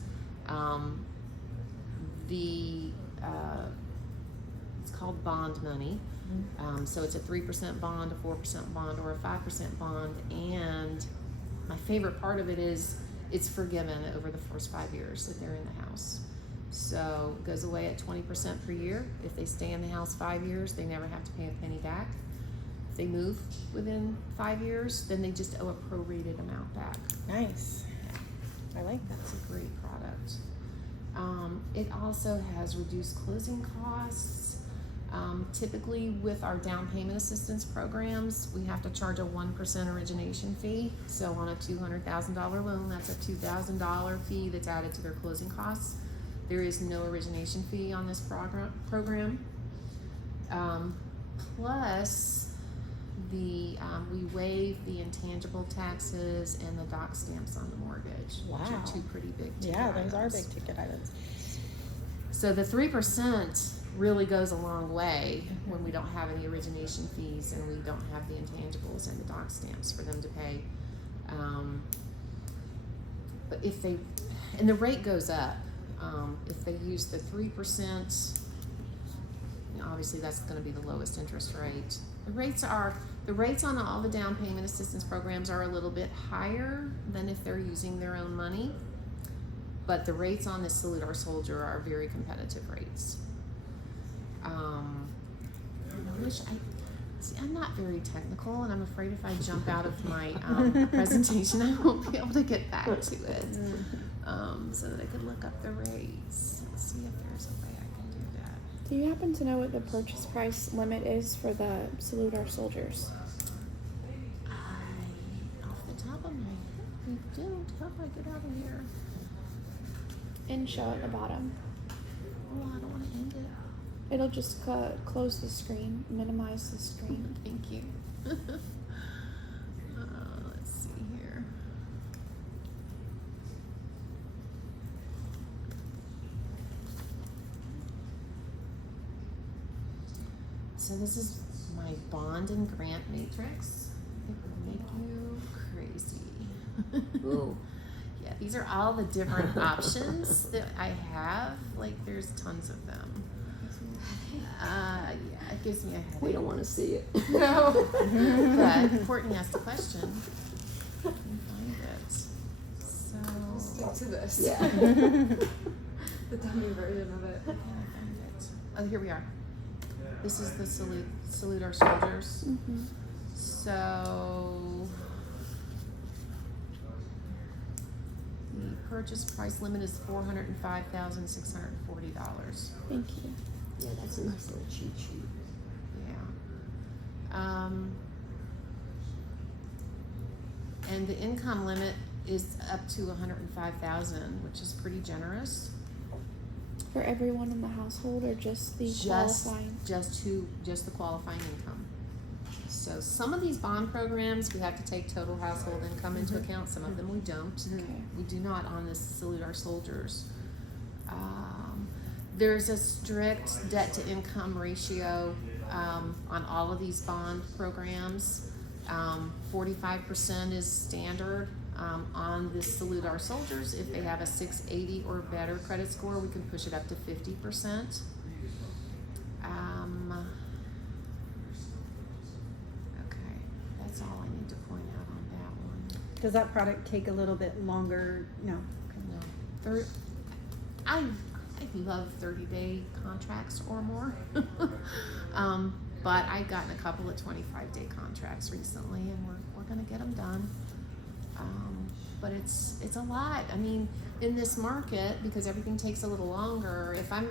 It's called bond money. So it's a 3% bond, a 4% bond, or a 5% bond. And my favorite part of it is it's forgiven over the first 5 years that they're in the house. So it goes away at 20% per year. If they stay in the house 5 years, they never have to pay a penny back. If they move within 5 years, then they just owe a prorated amount back. Nice. I like that. That's a great product. It also has reduced closing costs. Typically with our down payment assistance programs, we have to charge a 1% origination fee. So on a $200,000 loan, that's a $2,000 fee that's added to their closing costs. There is no origination fee on this program. Plus, we waive the intangible taxes and the doc stamps on the mortgage, which Wow. are two pretty big ticket Yeah, those are items. big ticket items. So the 3% really goes a long way when we don't have any origination fees and we don't have the intangibles and the doc stamps for them to pay. But and the rate goes up. If they use the 3%, obviously that's going to be the lowest interest rate. The rates on all the down payment assistance programs are a little bit higher than if they're using their own money. But the rates on this Salute Our Soldier are very competitive rates. I'm not very technical, and I'm afraid if I jump out of my presentation, I won't be able to get back to it. So that I could look up the rates. Let's see if there's a way I can do that. Do you happen to know what the purchase price limit is for the Salute Our Soldiers? Off the top of my head, I don't. How do I get out of here? And show at the bottom. Oh, I don't want to end it. It'll just close the screen, minimize the screen. Thank you. Let's see here. So this is my bond and grant matrix. It will make you crazy. Ooh. Yeah, these are all the different options that I have. Like, there's tons of them. Yeah, it gives me a headache. We don't want to see it. No. But Courtney asked a question. I can find it. So, Stick to this. Yeah. The dummy version of it. can I find it? Oh, here we are. This is the Salute Our Soldiers. Mm-hmm. So, the purchase price limit is $405,640. Thank you. Yeah, that's a nice little cheat sheet. Yeah. And the income limit is up to $105,000, which is pretty generous. For everyone in the household, or just the qualifying? Just the qualifying income. So some of these bond programs, we have to take total household income into account. Some of them we don't. Okay. We do not on this Salute Our Soldiers. There's a strict debt to income ratio on all of these bond programs. 45% is standard on this Salute Our Soldiers. If they have a 680 or better credit score, we can push it up to 50%. Okay, that's all I need to point out on that one. Does that product take a little bit longer? No. No, I love 30-day contracts or more. But I've gotten a couple of 25-day contracts recently, and we're gonna get them done. But it's a lot. I mean, in this market, because everything takes a little longer, if I'm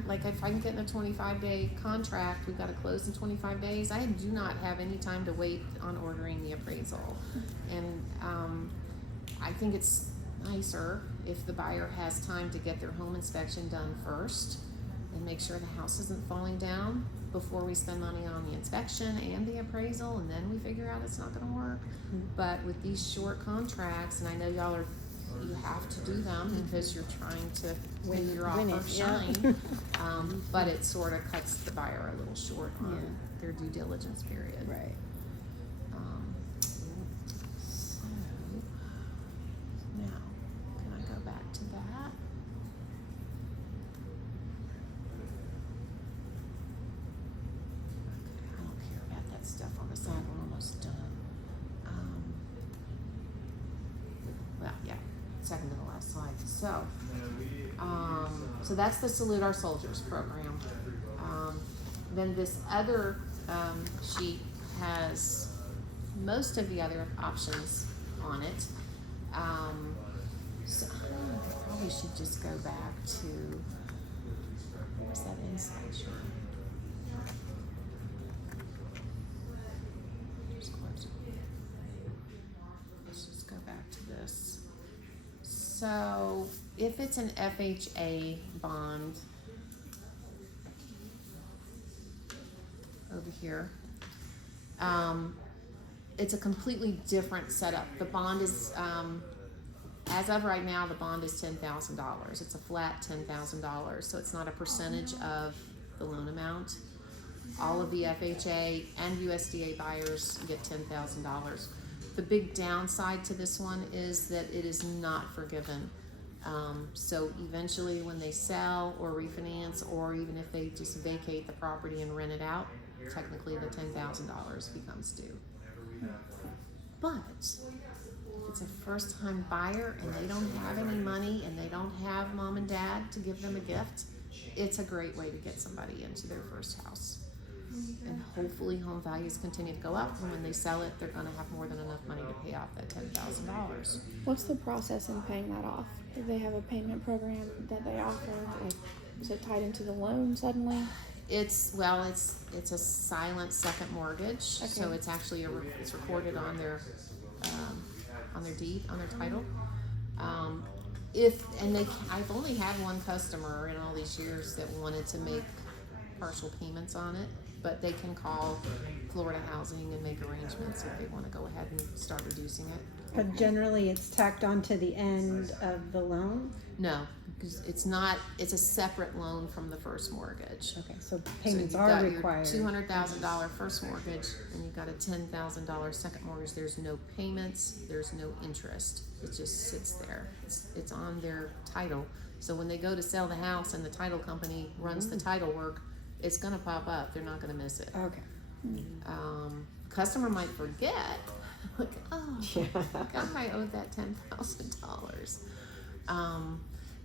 getting a 25-day contract, we've got to close in 25 days, I do not have any time to wait on ordering the appraisal. And I think it's nicer if the buyer has time to get their home inspection done first and make sure the house isn't falling down before we spend money on the inspection and the appraisal, and then we figure out it's not gonna work. But with these short contracts, and I know you have to do them because you're trying to win your win offer it, yeah. shine. But it sort of cuts the buyer a little short on their due diligence period. Right. So now, can I go back to that? I don't care about that stuff on the side. We're almost done. Well, yeah, second to the last slide. So that's the Salute Our Soldiers program. Then this other sheet has most of the other options on it. So I probably should just go back to, where's that inside sheet? Just close it. Let's just go back to this. So if it's an FHA bond, over here, it's a completely different setup. The bond is, as of right now, the bond is $10,000. It's a flat $10,000, so it's not a percentage of the loan amount. All of the FHA and USDA buyers get $10,000. The big downside to this one is that it is not forgiven. So eventually when they sell or refinance, or even if they just vacate the property and rent it out, technically the $10,000 becomes due. But if it's a first-time buyer and they don't have any money and they don't have mom and dad to give them a gift, it's a great way to get somebody into their first house. And hopefully home values continue to go up, and when they sell it, they're gonna have more than enough money to pay off that $10,000. What's the process in paying that off? Do they have a payment program that they offer? Like, is it tied into the loan suddenly? It's a silent second mortgage, so it's actually it's recorded on their deed, on their title. I've only had one customer in all these years that wanted to make partial payments on it, but they can call Florida Housing and make arrangements if they want to go ahead and start reducing it. But generally, it's tacked on to the end of the loan. No, because it's a separate loan from the first mortgage. Okay, so payments so are you've required. got your $200,000 first mortgage, and you've got a $10,000 second mortgage. There's no payments, there's no interest. It just sits there. It's on their title. So when they go to sell the house and the title company runs the title work, it's gonna pop up. They're not gonna miss it. Okay. Customer might forget, like, oh, God, I owed that $10,000.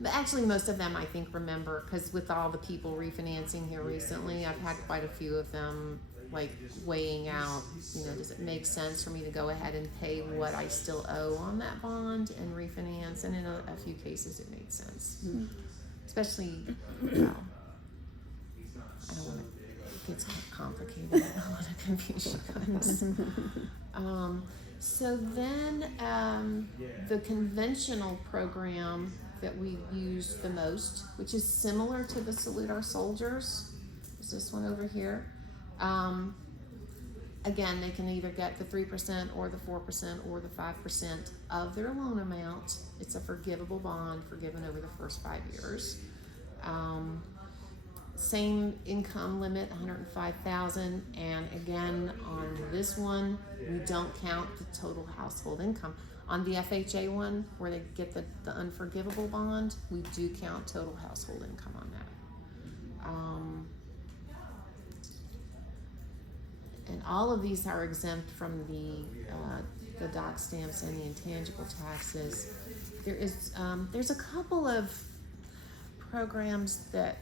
But actually, most of them, I think, remember, because with all the people refinancing here recently, I've had quite a few of them, like, weighing out, does it make sense for me to go ahead and pay what I still owe on that bond and refinance? And in a few cases, it made sense. Especially, I don't want to, it gets complicated. I don't want to confuse you guys. So then, the conventional program that we use the most, which is similar to the Salute Our Soldiers, is this one over here. Again, they can either get the 3% or the 4% or the 5% of their loan amount. It's a forgivable bond, forgiven over the first 5 years. Same income limit, $105,000, and again, on this one, we don't count the total household income. On the FHA one, where they get the unforgivable bond, we do count total household income on that. And all of these are exempt from the doc stamps and the intangible taxes. There's a couple of programs that,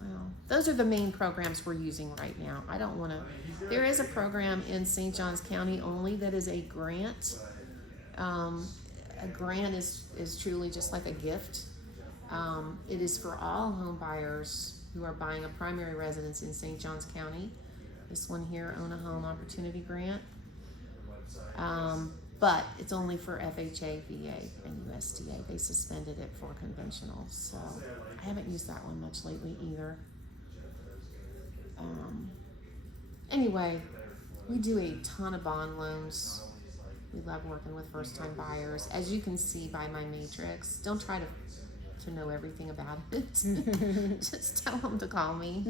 well, those are the main programs we're using right now. I don't want to, there is a program in St. Johns County only that is a grant A grant is truly just like a gift. It is for all home buyers who are buying a primary residence in St. Johns County. This one here, Own a Home Opportunity Grant. But it's only for FHA, VA, and USDA. They suspended it for conventional, so I haven't used that one much lately either. Anyway, we do a ton of bond loans. We love working with first-time buyers. As you can see by my matrix, don't try to know everything about it. Just tell them to call me.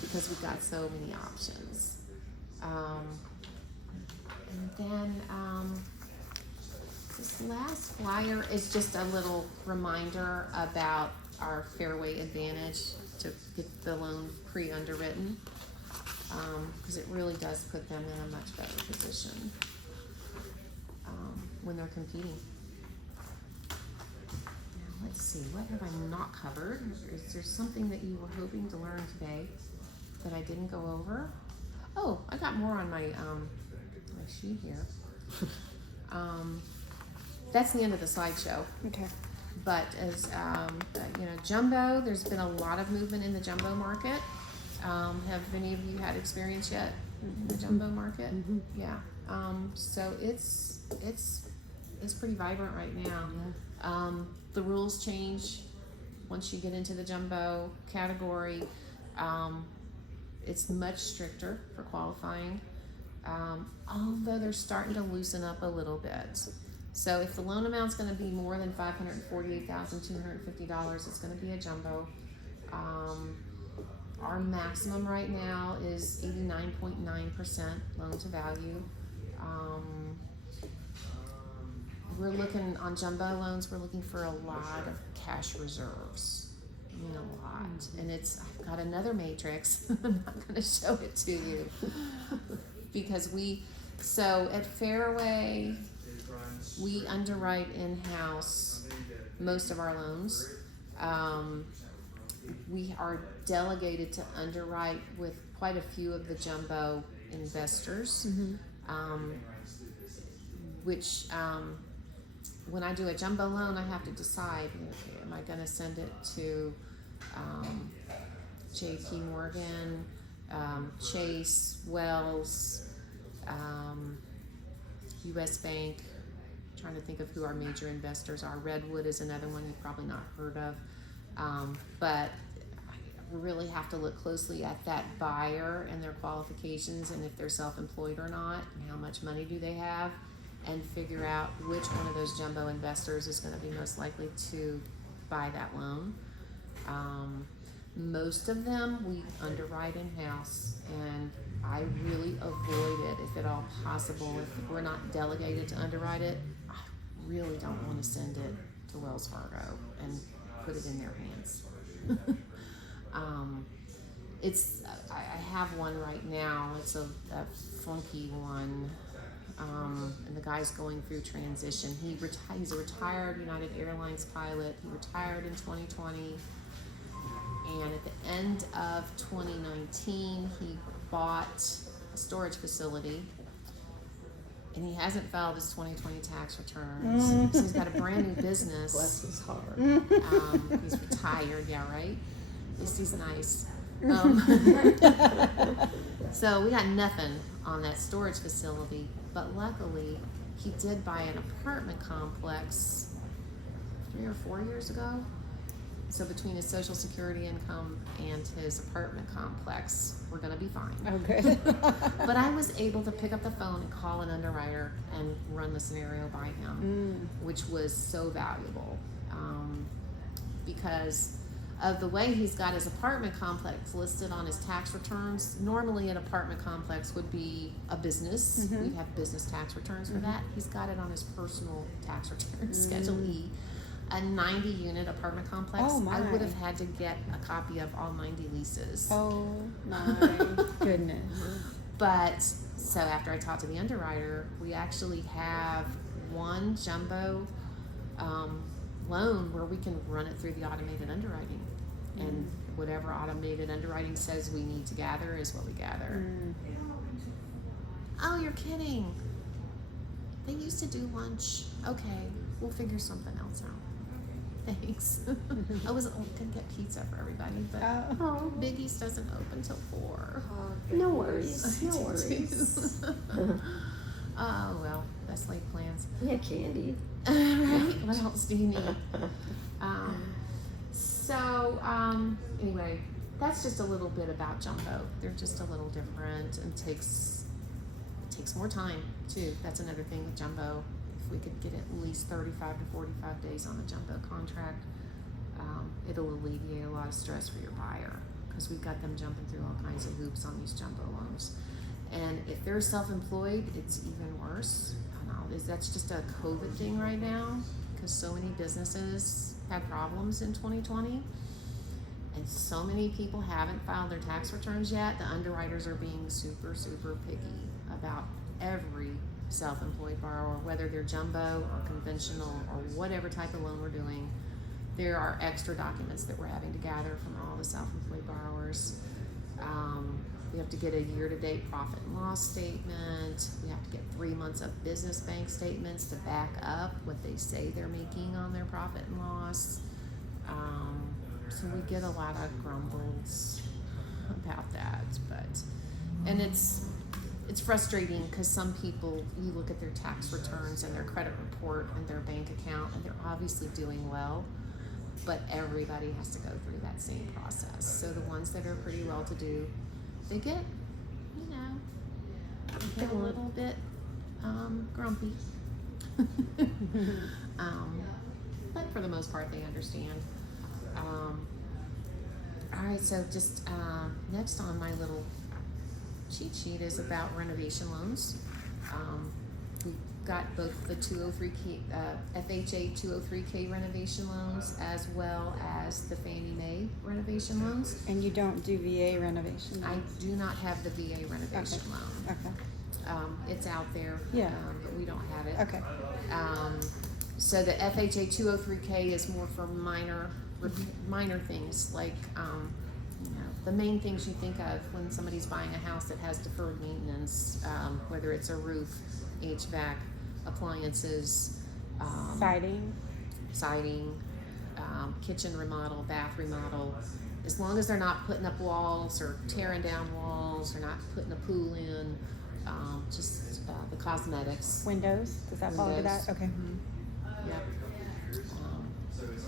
Because we've got so many options. And then this last flyer is just a little reminder about our Fairway Advantage to get the loan pre-underwritten, because it really does put them in a much better position when they're competing. Now let's see, what have I not covered? Is there something that you were hoping to learn today that I didn't go over? Oh, I got more on my my sheet here. That's the end of the slideshow. Okay. But as jumbo, there's been a lot of movement in the jumbo market. Have any of you had experience yet in the jumbo market? Mm-hmm. Yeah. So it's pretty vibrant right now. The rules change once you get into the jumbo category. It's much stricter for qualifying, although they're starting to loosen up a little bit. So if the loan amount's going to be more than $548,250, it's going to be a jumbo. Our maximum right now is 89.9% loan to value. We're looking on jumbo loans. We're looking for a lot of cash reserves. I mean, a lot. And I've got another matrix. I'm not going to show it to you because so at Fairway, we underwrite in-house most of our loans. We are delegated to underwrite with quite a few of the jumbo investors, which when I do a jumbo loan, I have to decide, am I going to send it to JP Morgan, Chase, Wells, US Bank. I'm trying to think of who our major investors are. Redwood is another one you've probably not heard of. But we really have to look closely at that buyer and their qualifications and if they're self-employed or not and how much money do they have, and figure out which one of those jumbo investors is going to be most likely to buy that loan. Most of them we underwrite in-house, and I really avoid it if at all possible. If we're not delegated to underwrite it, I really don't want to send it to Wells Fargo and put it in their hands. I have one right now. It's a funky one. And the guy's going through transition. He's a retired United Airlines pilot. He retired in 2020. And at the end of 2019, he bought a storage facility. And he hasn't filed his 2020 tax returns. So he's got a brand new business. Bless his heart. He's retired, yeah, right? At least he's nice. So we got nothing on that storage facility, but luckily he did buy an apartment complex 3 or 4 years ago. So between his Social Security income and his apartment complex, we're gonna be fine. Okay. But I was able to pick up the phone and call an underwriter and run the scenario by him, which was so valuable, because of the way he's got his apartment complex listed on his tax returns. Normally an apartment complex would be a business. We'd have business tax returns for that. He's got it on his personal tax return, Schedule E. A 90-unit apartment complex. Oh, my. I would have had to get a copy of all 90 leases. Oh my goodness. But so after I talked to the underwriter, we actually have one jumbo loan where we can run it through the automated underwriting, and whatever automated underwriting says we need to gather is what we gather. Oh, you're kidding. they used to do lunch. Okay, we'll figure something else out. Thanks. I was gonna get pizza for everybody, but Oh. Big East doesn't open till 4. No worries, no worries. Oh well, that's late plans. Yeah, candy. Right? What else do you need? Anyway, that's just a little bit about Jumbo. They're just a little different and it takes more time too. That's another thing with Jumbo. If we could get at least 35 to 45 days on a Jumbo contract, it'll alleviate a lot of stress for your buyer because we've got them jumping through all kinds of hoops on these Jumbo loans. And if they're self-employed, it's even worse. That's just a COVID thing right now because so many businesses had problems in 2020 and so many people haven't filed their tax returns yet. The underwriters are being super, super picky about every self-employed borrower, whether they're jumbo or conventional or whatever type of loan we're doing. There are extra documents that we're having to gather from all the self-employed borrowers. We have to get a year-to-date profit and loss statement. We have to get 3 months of business bank statements to back up what they say they're making on their profit and loss. So we get a lot of grumbles about that, and it's frustrating because some people, you look at their tax returns and their credit report and their bank account and they're obviously doing well, but everybody has to go through that same process. So the ones that are pretty well to do, they get a little bit grumpy. But for the most part they understand. Alright, so just next on my little cheat sheet is about renovation loans. We've got both the 203K, FHA 203K renovation loans as well as the Fannie Mae renovation loans. And you don't do VA renovation? I do not have the VA renovation loan. Okay. It's out there, Yeah. but we don't have it. Okay. So the FHA 203K is more for minor things like, the main things you think of when somebody's buying a house that has deferred maintenance, whether it's a roof, HVAC, appliances, siding, kitchen remodel, bath remodel. As long as they're not putting up walls or tearing down walls or not putting a pool in, just the cosmetics. Windows, does that fall into that? Windows. Okay. Yep.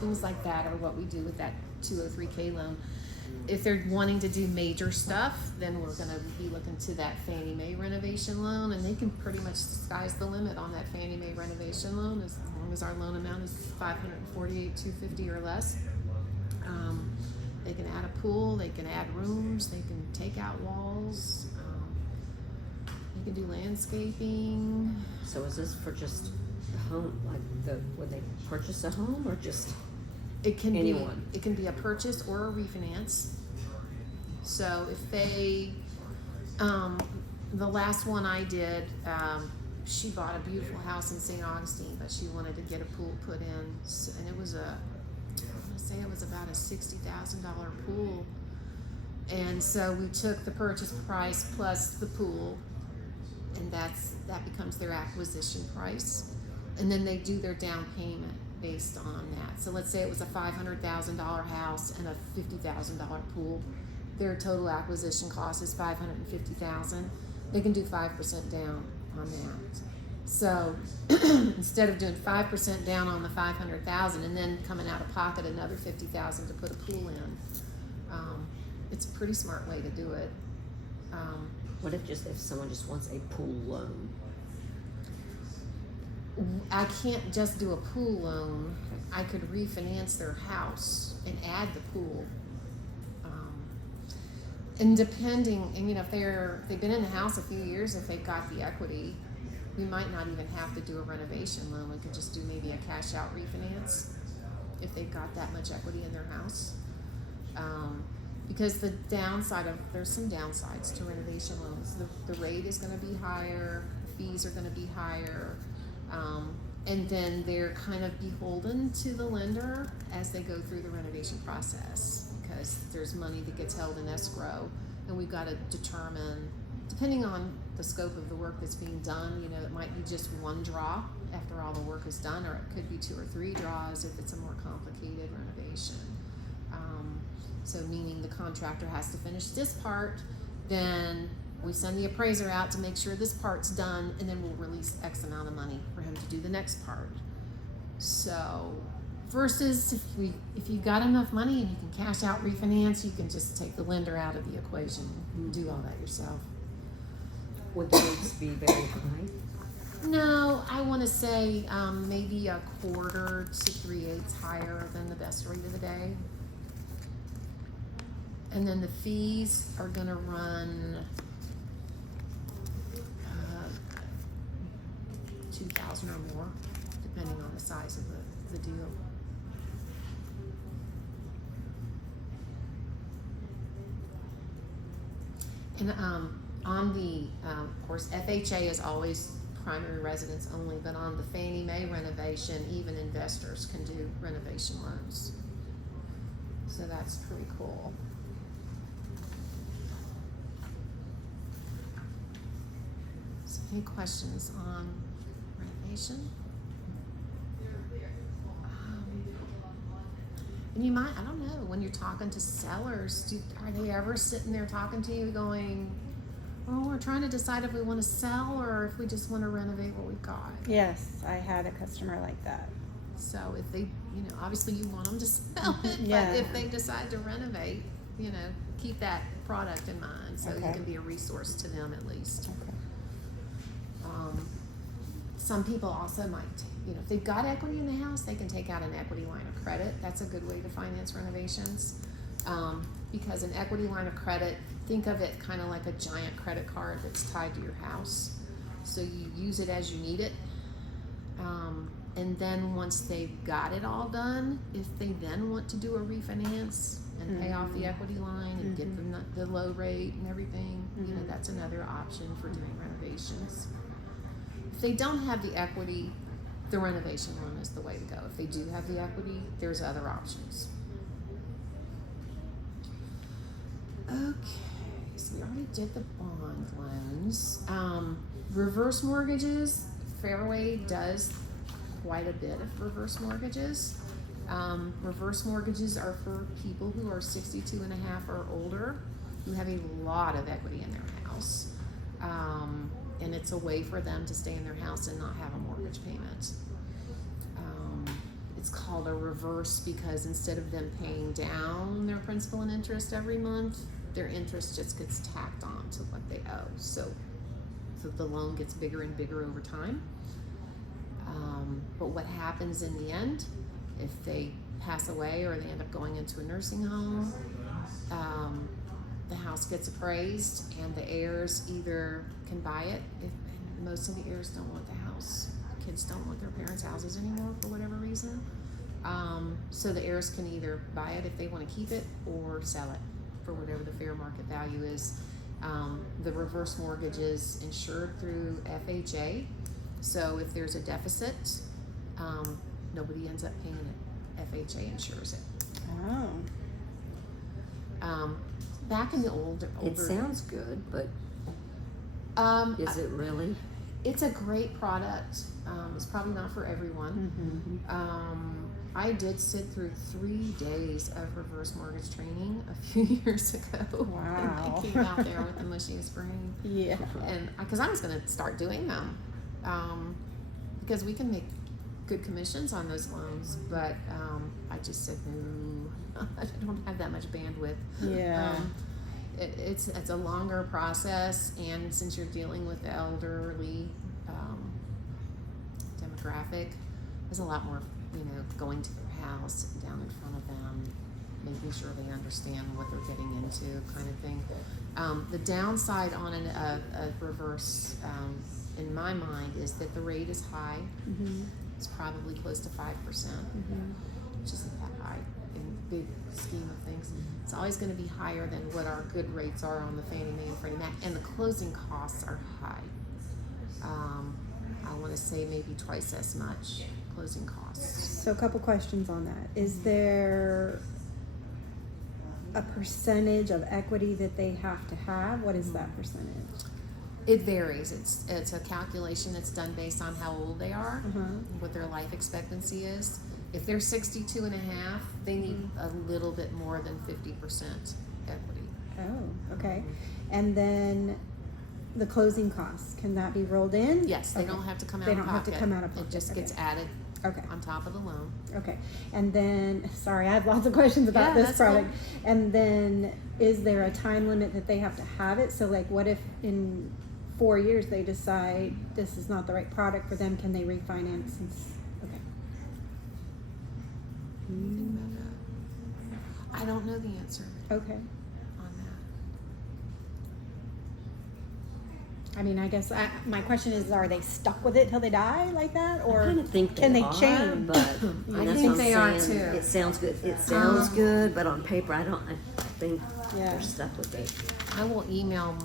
Things like that are what we do with that 203K loan. If they're wanting to do major stuff, then we're gonna be looking to that Fannie Mae renovation loan, and they can pretty much sky's the limit on that Fannie Mae renovation loan as long as our loan amount is $548,250 or less. They can add a pool, they can add rooms, they can take out walls, they can do landscaping. So is this for just the home, like when they purchase a home, or just It can anyone? It can be a purchase or a refinance. So if they, the last one I did, she bought a beautiful house in St. Augustine, but she wanted to get a pool put in, and it was it was about a $60,000 pool. And so we took the purchase price plus the pool, and that becomes their acquisition price. And then they do their down payment based on that. So let's say it was a $500,000 house and a $50,000 pool. Their total acquisition cost is $550,000. They can do 5% down on that. So instead of doing 5% down on the $500,000 and then coming out of pocket another $50,000 to put a pool in, it's a pretty smart way to do it. What if someone just wants a pool loan? I can't just do a pool loan. I could refinance their house and add the pool. And depending, if they've been in the house a few years, if they've got the equity, we might not even have to do a renovation loan. We could just do maybe a cash out refinance if they've got that much equity in their house. Because there's some downsides to renovation loans. The rate is gonna be higher, the fees are gonna be higher, and then they're kind of beholden to the lender as they go through the renovation process, because there's money that gets held in escrow, and we've gotta determine depending on the scope of the work that's being done, you know, it might be just one draw after all the work is done, or it could be 2 or 3 draws if it's a more complicated renovation. So meaning the contractor has to finish this part, then we send the appraiser out to make sure this part's done, and then we'll release X amount of money for him to do the next part. So versus if you've got enough money and you can cash out refinance, you can just take the lender out of the equation and do all that yourself. Would the rates be very high? No, I want to say maybe 1/4 to 3/8 higher than the best rate of the day. And then the fees are going to run 2,000 or more, depending on the size of the deal. And on the, of course, FHA is always primary residence only, but on the Fannie Mae renovation, even investors can do renovation loans. So that's pretty cool. So any questions on renovation? And you might, I don't know, when you're talking to sellers, are they ever sitting there talking to you going, oh, we're trying to decide if we want to sell or if we just want to renovate what we've got? Yes, I had a customer like that. So if they, you know, obviously you want them to sell it, Yeah. but if they decide to renovate, you know, keep that product in mind so Okay. you can be a resource to them at least. Okay. Some people also might, you know, if they've got equity in the house, they can take out an equity line of credit. That's a good way to finance renovations. Because an equity line of credit, think of it kind of like a giant credit card that's tied to your house. So you use it as you need it. And then once they've got it all done, if they then want to do a refinance and pay off the equity line and get the low rate and everything, you know, that's another option for doing renovations. If they don't have the equity, the renovation loan is the way to go. If they do have the equity, there's other options. Okay, so we already did the bond loans. Reverse mortgages, Fairway does quite a bit of reverse mortgages. Reverse mortgages are for people who are 62 and a half or older, who have a lot of equity in their house. And it's a way for them to stay in their house and not have a mortgage payment. It's called a reverse because instead of them paying down their principal and interest every month, their interest just gets tacked on to what they owe. So the loan gets bigger and bigger over time. But what happens in the end, if they pass away or they end up going into a nursing home, the house gets appraised and the heirs either can buy it. If most of the heirs don't want the house, kids don't want their parents' houses anymore for whatever reason. So the heirs can either buy it if they want to keep it or sell it for whatever the fair market value is. The reverse mortgage is insured through FHA. So if there's a deficit, nobody ends up paying it. FHA insures it. Oh. Back in the older It sounds good, but is it really? It's a great product. It's probably not for everyone. I did sit through 3 days of reverse mortgage training a few years ago. Wow. And I came out there with the mushiest brain. Yeah. And because I was going to start doing them, because we can make good commissions on those loans, but I just said no. I don't have that much bandwidth. Yeah. It's a longer process, and since you're dealing with the elderly demographic, there's a lot more, you know, going to their house, sitting down in front of them, making sure they understand what they're getting into, kind of thing. The downside on a reverse, in my mind, is that the rate is high. It's probably close to 5%, which isn't that high in the big scheme of things. It's always going to be higher than what our good rates are on the Fannie Mae and Freddie Mac, and the closing costs are high. I want to say maybe twice as much closing costs. So a couple questions on that. Is there a percentage of equity that they have to have? What is that percentage? It varies. It's a calculation that's done based on how old they are, Mm-hmm. what their life expectancy is. If they're 62 and a half, they need a little bit more than 50% equity. Oh, okay. And then the closing costs, can that be rolled in? Yes, they Okay. don't have to come out They of don't pocket. have to come out of pocket. It just Okay. gets added Okay. on top of the loan. Okay, and then, sorry, I have lots of questions about Yeah, this that's product. And then, is there a time limit that they have to have it? So like, what if in 4 years they decide this is not the right product for them, can they refinance? Okay. Think about that. I don't know the answer Okay. on that. I mean, I guess my question is, are they stuck with it till they die like that? I Or kind of think can they are, change? but I that's think what I'm they are saying. too. It sounds good. It sounds good, but on paper, I think Yeah. they're stuck with it. I will email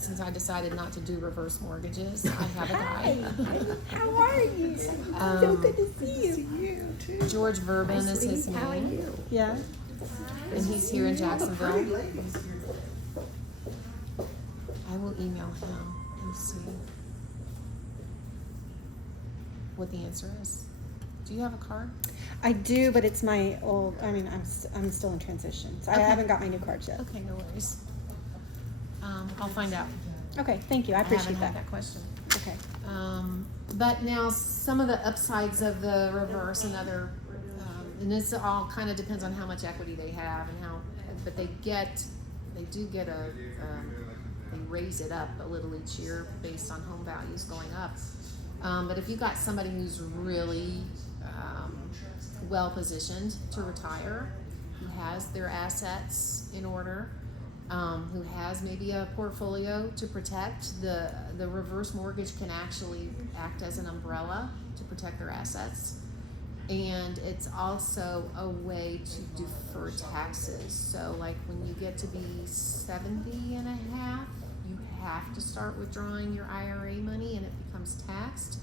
since I decided not to do reverse mortgages, I have a guy. How are you? So good to see you. George Verbin is his How are name, you? Yeah. and he's here in Jacksonville. I will email him and see what the answer is. Do you have a card? I do, but it's my old. I mean, I'm still in transition, so I Okay. haven't got my new cards yet. Okay, no worries. I'll find out. Okay, thank you. I I appreciate haven't had that. that question. Okay. But now some of the upsides of the reverse and other, and this all kind of depends on how much equity they have and how, but they do get they raise it up a little each year based on home values going up. But if you got somebody who's really well positioned to retire, who has their assets in order, who has maybe a portfolio to protect, the reverse mortgage can actually act as an umbrella to protect their assets. And it's also a way to defer taxes. So like when you get to be 70 and a half, you have to start withdrawing your IRA money and it becomes taxed.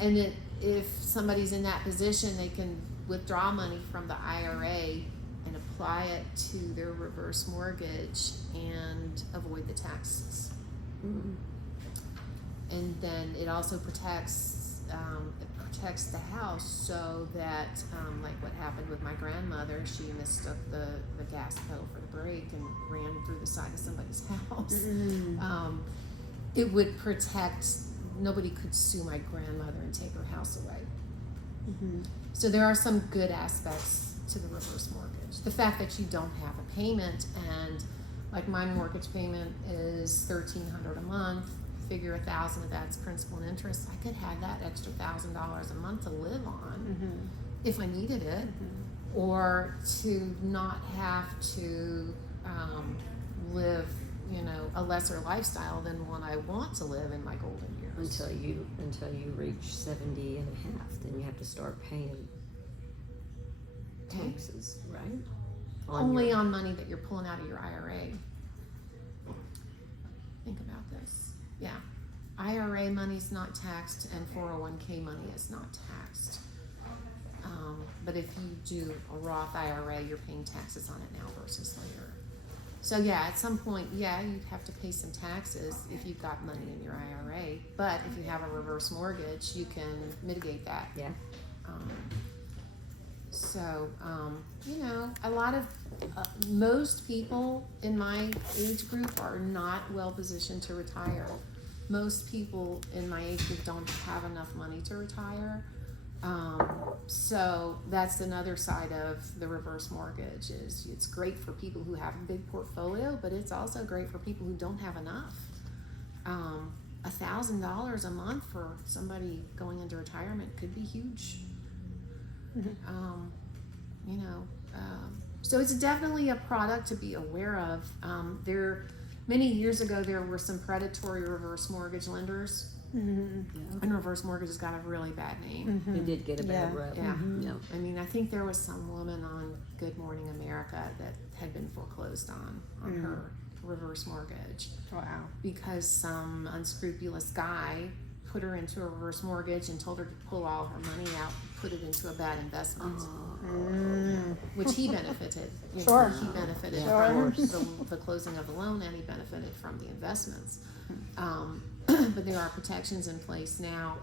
And if somebody's in that position, they can withdraw money from the IRA and apply it to their reverse mortgage and avoid the taxes. Mm. And then it also protects the house so that like what happened with my grandmother, she mistook the gas pedal for the brake and ran through the side of somebody's house. Mm-hmm. It would protect, nobody could sue my grandmother and take her house away. Mm-hmm. So there are some good aspects to the reverse mortgage. The fact that you don't have a payment, and like my mortgage payment is $1,300 a month, figure $1,000 of that's principal and interest, I could have that extra $1,000 a month to live on Mm-hmm. if I needed it, or to not have to live, a lesser lifestyle than one I want to live in my golden years. Until you reach 70 and a half, then you have to start paying taxes, right? Only on money that you're pulling out of your IRA. Think about this. Yeah. IRA money's not taxed and 401k money is not taxed. But if you do a Roth IRA, you're paying taxes on it now versus later. So yeah, at some point, yeah, you'd have to pay some taxes if you've got money in your IRA. But if you have a reverse mortgage, you can mitigate that. Yeah. A lot of most people in my age group are not well positioned to retire. Most people in my age group don't have enough money to retire. So that's another side of the reverse mortgage. Is it's great for people who have a big portfolio, but it's also great for people who don't have enough. $1,000 a month for somebody going into retirement could be huge. So it's definitely a product to be aware of. Many years ago, there were some predatory reverse mortgage lenders, and reverse mortgages got a really bad name. You did get a bad Yeah. rep. Yeah. Yeah. I mean, I think there was some woman on Good Morning America that had been foreclosed on her reverse mortgage Wow. because some unscrupulous guy put her into a reverse mortgage and told her to pull all her money out, put it into a bad investment, which he benefited. You know, Sure. he benefited Sure. from the closing of the loan, and he benefited from the investments. But there are protections in place now.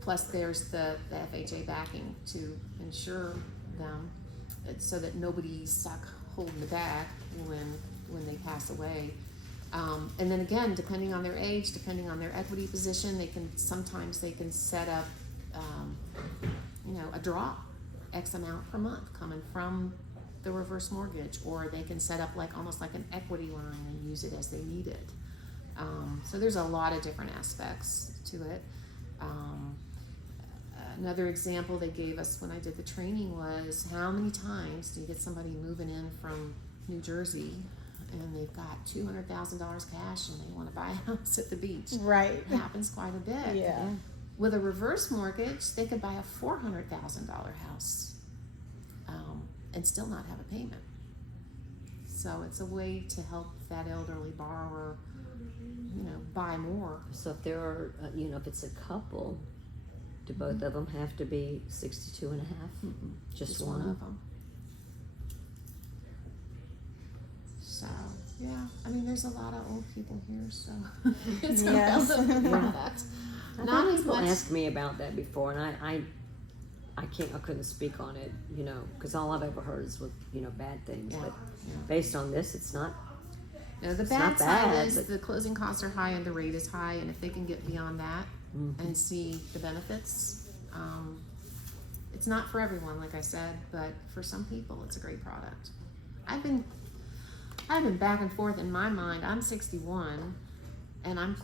Plus, there's the FHA backing to insure them, so that nobody's stuck holding the bag when they pass away. And then again, depending on their age, depending on their equity position, sometimes they can set up, a draw, X amount per month coming from the reverse mortgage, or they can set up almost like an equity line and use it as they need it. So there's a lot of different aspects to it. Another example they gave us when I did the training was, how many times do you get somebody moving in from New Jersey and they've got $200,000 cash and they want to buy a house at the beach? Right. It happens quite a bit. Yeah. With a reverse mortgage, they could buy a $400,000 house and still not have a payment. So it's a way to help that elderly borrower, buy more. So if there are, if it's a couple, do both of them have to be 62 and a half? Just one of them. So, yeah, I mean, there's a lot of old people here, so it's Yes. a relevant product. I've Not had as people much. ask me about that before, and I couldn't speak on it, because all I've ever heard is with, bad things. Yeah, But yeah. based on this, it's not. No, the It's bad not side bad, is but- the closing costs are high and the rate is high, and if they can get beyond that and see the benefits, it's not for everyone, like I said, but for some people, it's a great product. I've been back and forth in my mind. I'm 61, and I'm,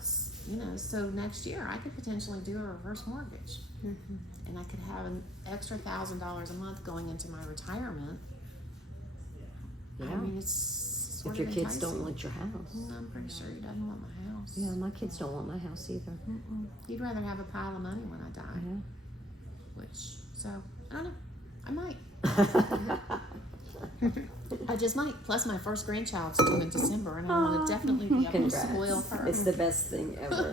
so next year I could potentially do a reverse mortgage, and I could have an extra $1,000 a month going into my retirement. Yeah. I mean, it's sort If your of kids don't enticing. want your house. I'm pretty sure he doesn't want my house. Yeah, my kids don't want my house either. He'd rather have a pile of money when I die. Yeah. So, I don't know. I might. I just might. Plus, my first grandchild's due in December, and I want to definitely be able Congrats. to spoil her. It's the best thing ever.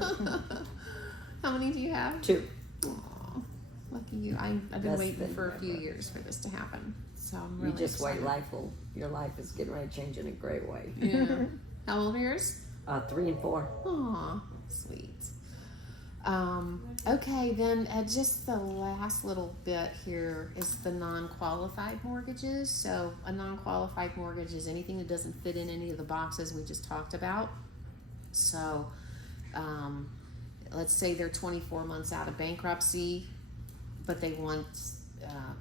How many do you have? 2. Aw, lucky you. I've been Best waiting thing for a few ever. years for this to happen. So I'm You really just excited. wait. Your life is getting ready to change in a great way. Yeah. How old are yours? 3 and 4. Aw, sweet. Okay, then just the last little bit here is the non-qualified mortgages. So a non-qualified mortgage is anything that doesn't fit in any of the boxes we just talked about. So let's say they're 24 months out of bankruptcy, but they want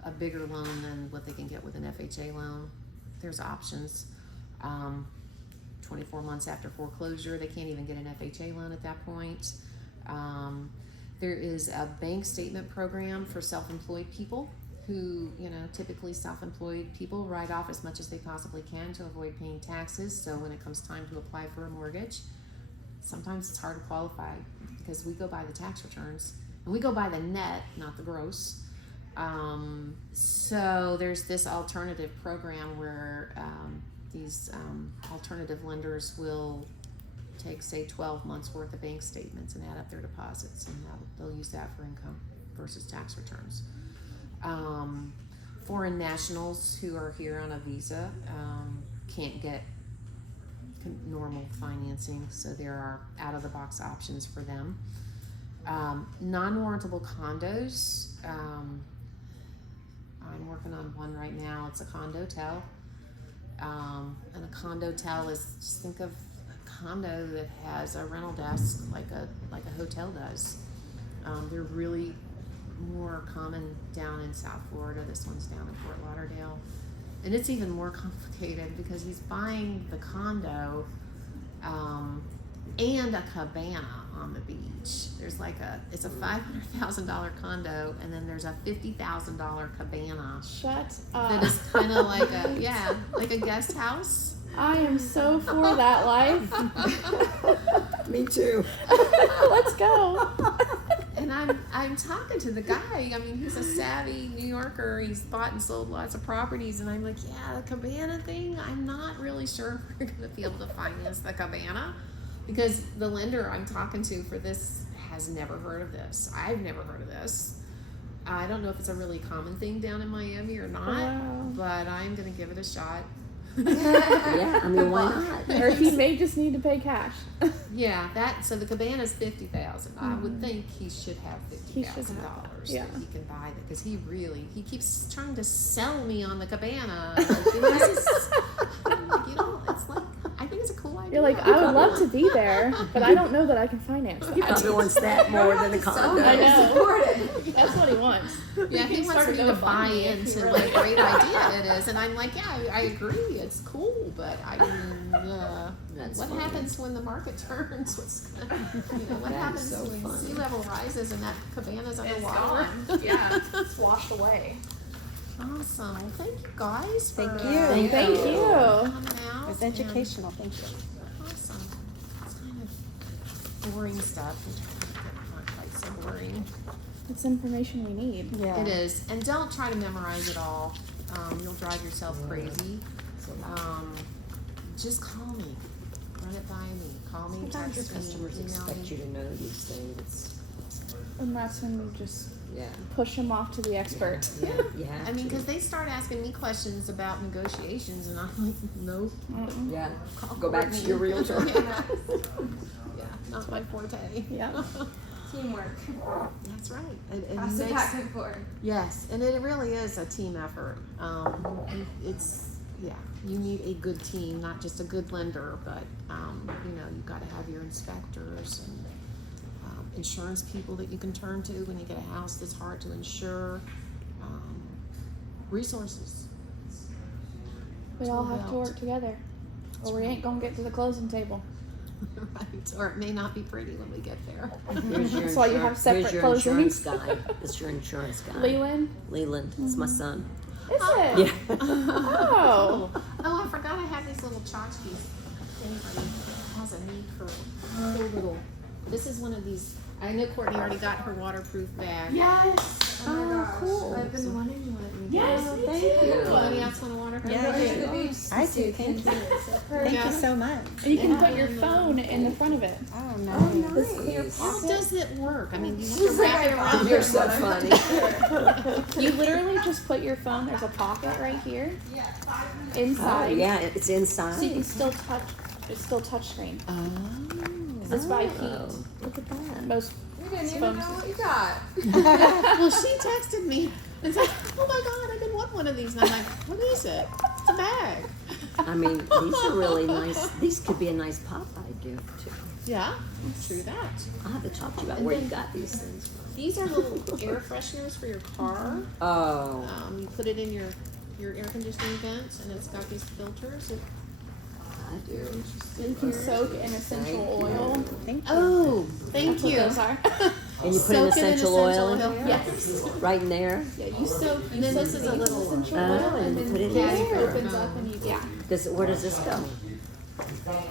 a bigger loan than what they can get with an FHA loan. There's options. 24 months after foreclosure, they can't even get an FHA loan at that point. There is a bank statement program for self-employed people who, typically self-employed people write off as much as they possibly can to avoid paying taxes. So when it comes time to apply for a mortgage, sometimes it's hard to qualify because we go by the tax returns and we go by the net, not the gross. So there's this alternative program where these alternative lenders will take, say, 12 months worth of bank statements and add up their deposits, and they'll use that for income versus tax returns. Foreign nationals who are here on a visa can't get normal financing, so there are out-of-the-box options for them. Non-warrantable condos. I'm working on one right now. It's a condotel. And a condotel is, just think of a condo that has a rental desk like a hotel does. They're really more common down in South Florida. This one's down in Fort Lauderdale. And it's even more complicated because he's buying the condo and a cabana on the beach. There's it's a $500,000 condo, and then there's a $50,000 cabana Shut that up. is kind of like a guest house. I am so for that life. Me too. Let's go. And I'm talking to the guy. I mean, he's a savvy New Yorker. He's bought and sold lots of properties, and I'm like, yeah, the cabana thing. I'm not really sure if we're going to be able to finance the cabana because the lender I'm talking to for this has never heard of this. I've never heard of this. I don't know if it's a really common thing down in Miami or not, Wow. but I'm gonna give it a shot. Yeah, I mean, why not? Or he may just need to pay cash. Yeah, so the cabana's $50,000. I would think he should have $50,000 yeah. that he can buy that, because he keeps trying to sell me on the cabana. Like, this is, it's like, I think it's a cool idea. You're like, I would love to be there, but I don't know that I can finance He that. probably wants that more than a condo. I know. Support it. That's what he wants. Yeah, he wants me to buy into what a great idea it is, and I'm like, yeah, I agree, it's cool, but I mean, That's what funny. happens when the market turns? What That is happens so when funny. sea level rises and that cabana's It's underwater? gone. Yeah, it's washed away. Awesome. Well, thank you guys for Thank you. Thank you. coming out. It was and- educational, thank you. Awesome. It's kind of boring stuff. Not quite so boring. It's information we need. Yeah. It is. And don't try to memorize it all. You'll drive yourself crazy. Just call me. Run it by me. Call me, Sometimes your text me, customers email expect me. you to know these things. And that's when you just Yeah. push them off to the expert. Yeah, you have I mean, to. because they start asking me questions about negotiations, and I'm like, nope. Yeah. Call Go back to Courtney. your realtor. Yeah, not my forte. Yeah. Teamwork. That's right. It Pass it makes- back and forth. Yes, and it really is a team effort. You need a good team, not just a good lender, but you've got to have your inspectors and insurance people that you can turn to when you get a house that's hard to insure. Resources. We all have to work together, or we ain't gonna get to the closing table. Right, or it may not be pretty when we get there. Here's your That's why you have here's separate your closings. insurance guy. It's your insurance guy. Leland, Leland. It's my son. is it? Yeah. Oh. Oh, I forgot I have these little tchotchkes. If anybody has a need for cool little. This is one of these. I know Courtney already got her waterproof bag. Yes. Oh my gosh. cool. I've been wanting one. Yes, me thank too. you. Anybody else want a waterproof Yeah, I bag? Going to the beach. I do, thank you. Thank you so much. And you can put your phone in the front of it. Oh, no. This clear How pocket. does it work? I mean, do you have to wrap it around You're your so funny. You literally just put your phone. There's a pocket right here. Oh, Inside. yeah, it's inside. So you can still touch. It's still touch screen. It's by feet. Look at that. Most. You didn't even know what you got. Well, she texted me and said, "Oh my God, I've been wanting one of these." And I'm like, "What is it? It's a bag." I mean, these are really nice. These could be a nice Popeye gift too. Yeah, true that. I'll have to talk to you about And where then- you got these things from. These are little air fresheners for your car. Oh, You put it in your air conditioning vents, and it's got these filters. I do. You can soak in essential oil. Thank you. Oh, thank That's what you. those are. And you put in Soak it in essential oil Yes. right in there. Yeah, you soak. And then this is a little. essential Oh, oil, and and put it in then it there. opens up, and you Where does this go?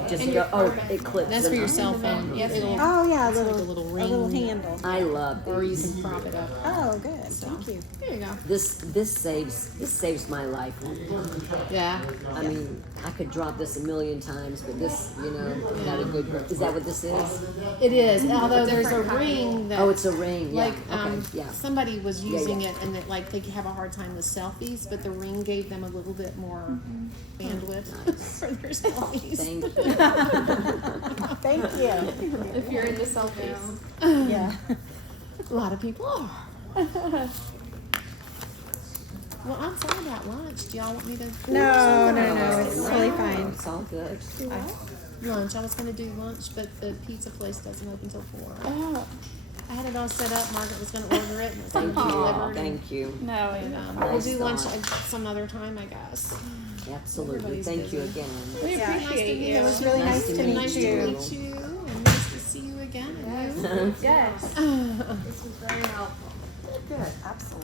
Just In go. your Oh, car. it clips. That's for in. your cell phone. Yes, It'll- Oh, yeah, it's like a little a little ring. handle. I love Or you these. can prop it up. Oh, good. Thank you. There you go. This saves my life. Yeah. I mean, I could drop this a million times, but this, got a good grip. Is that what this is? It is. Although there's a ring that. Oh, it's a ring. Yeah. Like Okay. Yeah. somebody was Yeah, using yeah. it, and they have a hard time with selfies, but the ring gave them a little bit more bandwidth for their selfies. Thank you. Thank you. if you're into selfies. Yeah. A lot of people are. Well, I'm sorry about lunch. Do y'all want me to? No, it's totally fine. It's all good. Lunch. I was going to do lunch, but the pizza place doesn't open till 4. Oh, I had it all set up. Margaret was going to order it, and it was going Thank to be you. delivered. Thank you. no, And, we'll Nice do lunch thought. at some other time, I guess. Absolutely. Everybody's Thank you busy. again. we Yeah. appreciate you. It was really nice to meet Nice you. to meet you, and nice to see you again. And you. Yes. Oh. This was very helpful. Good, absolutely.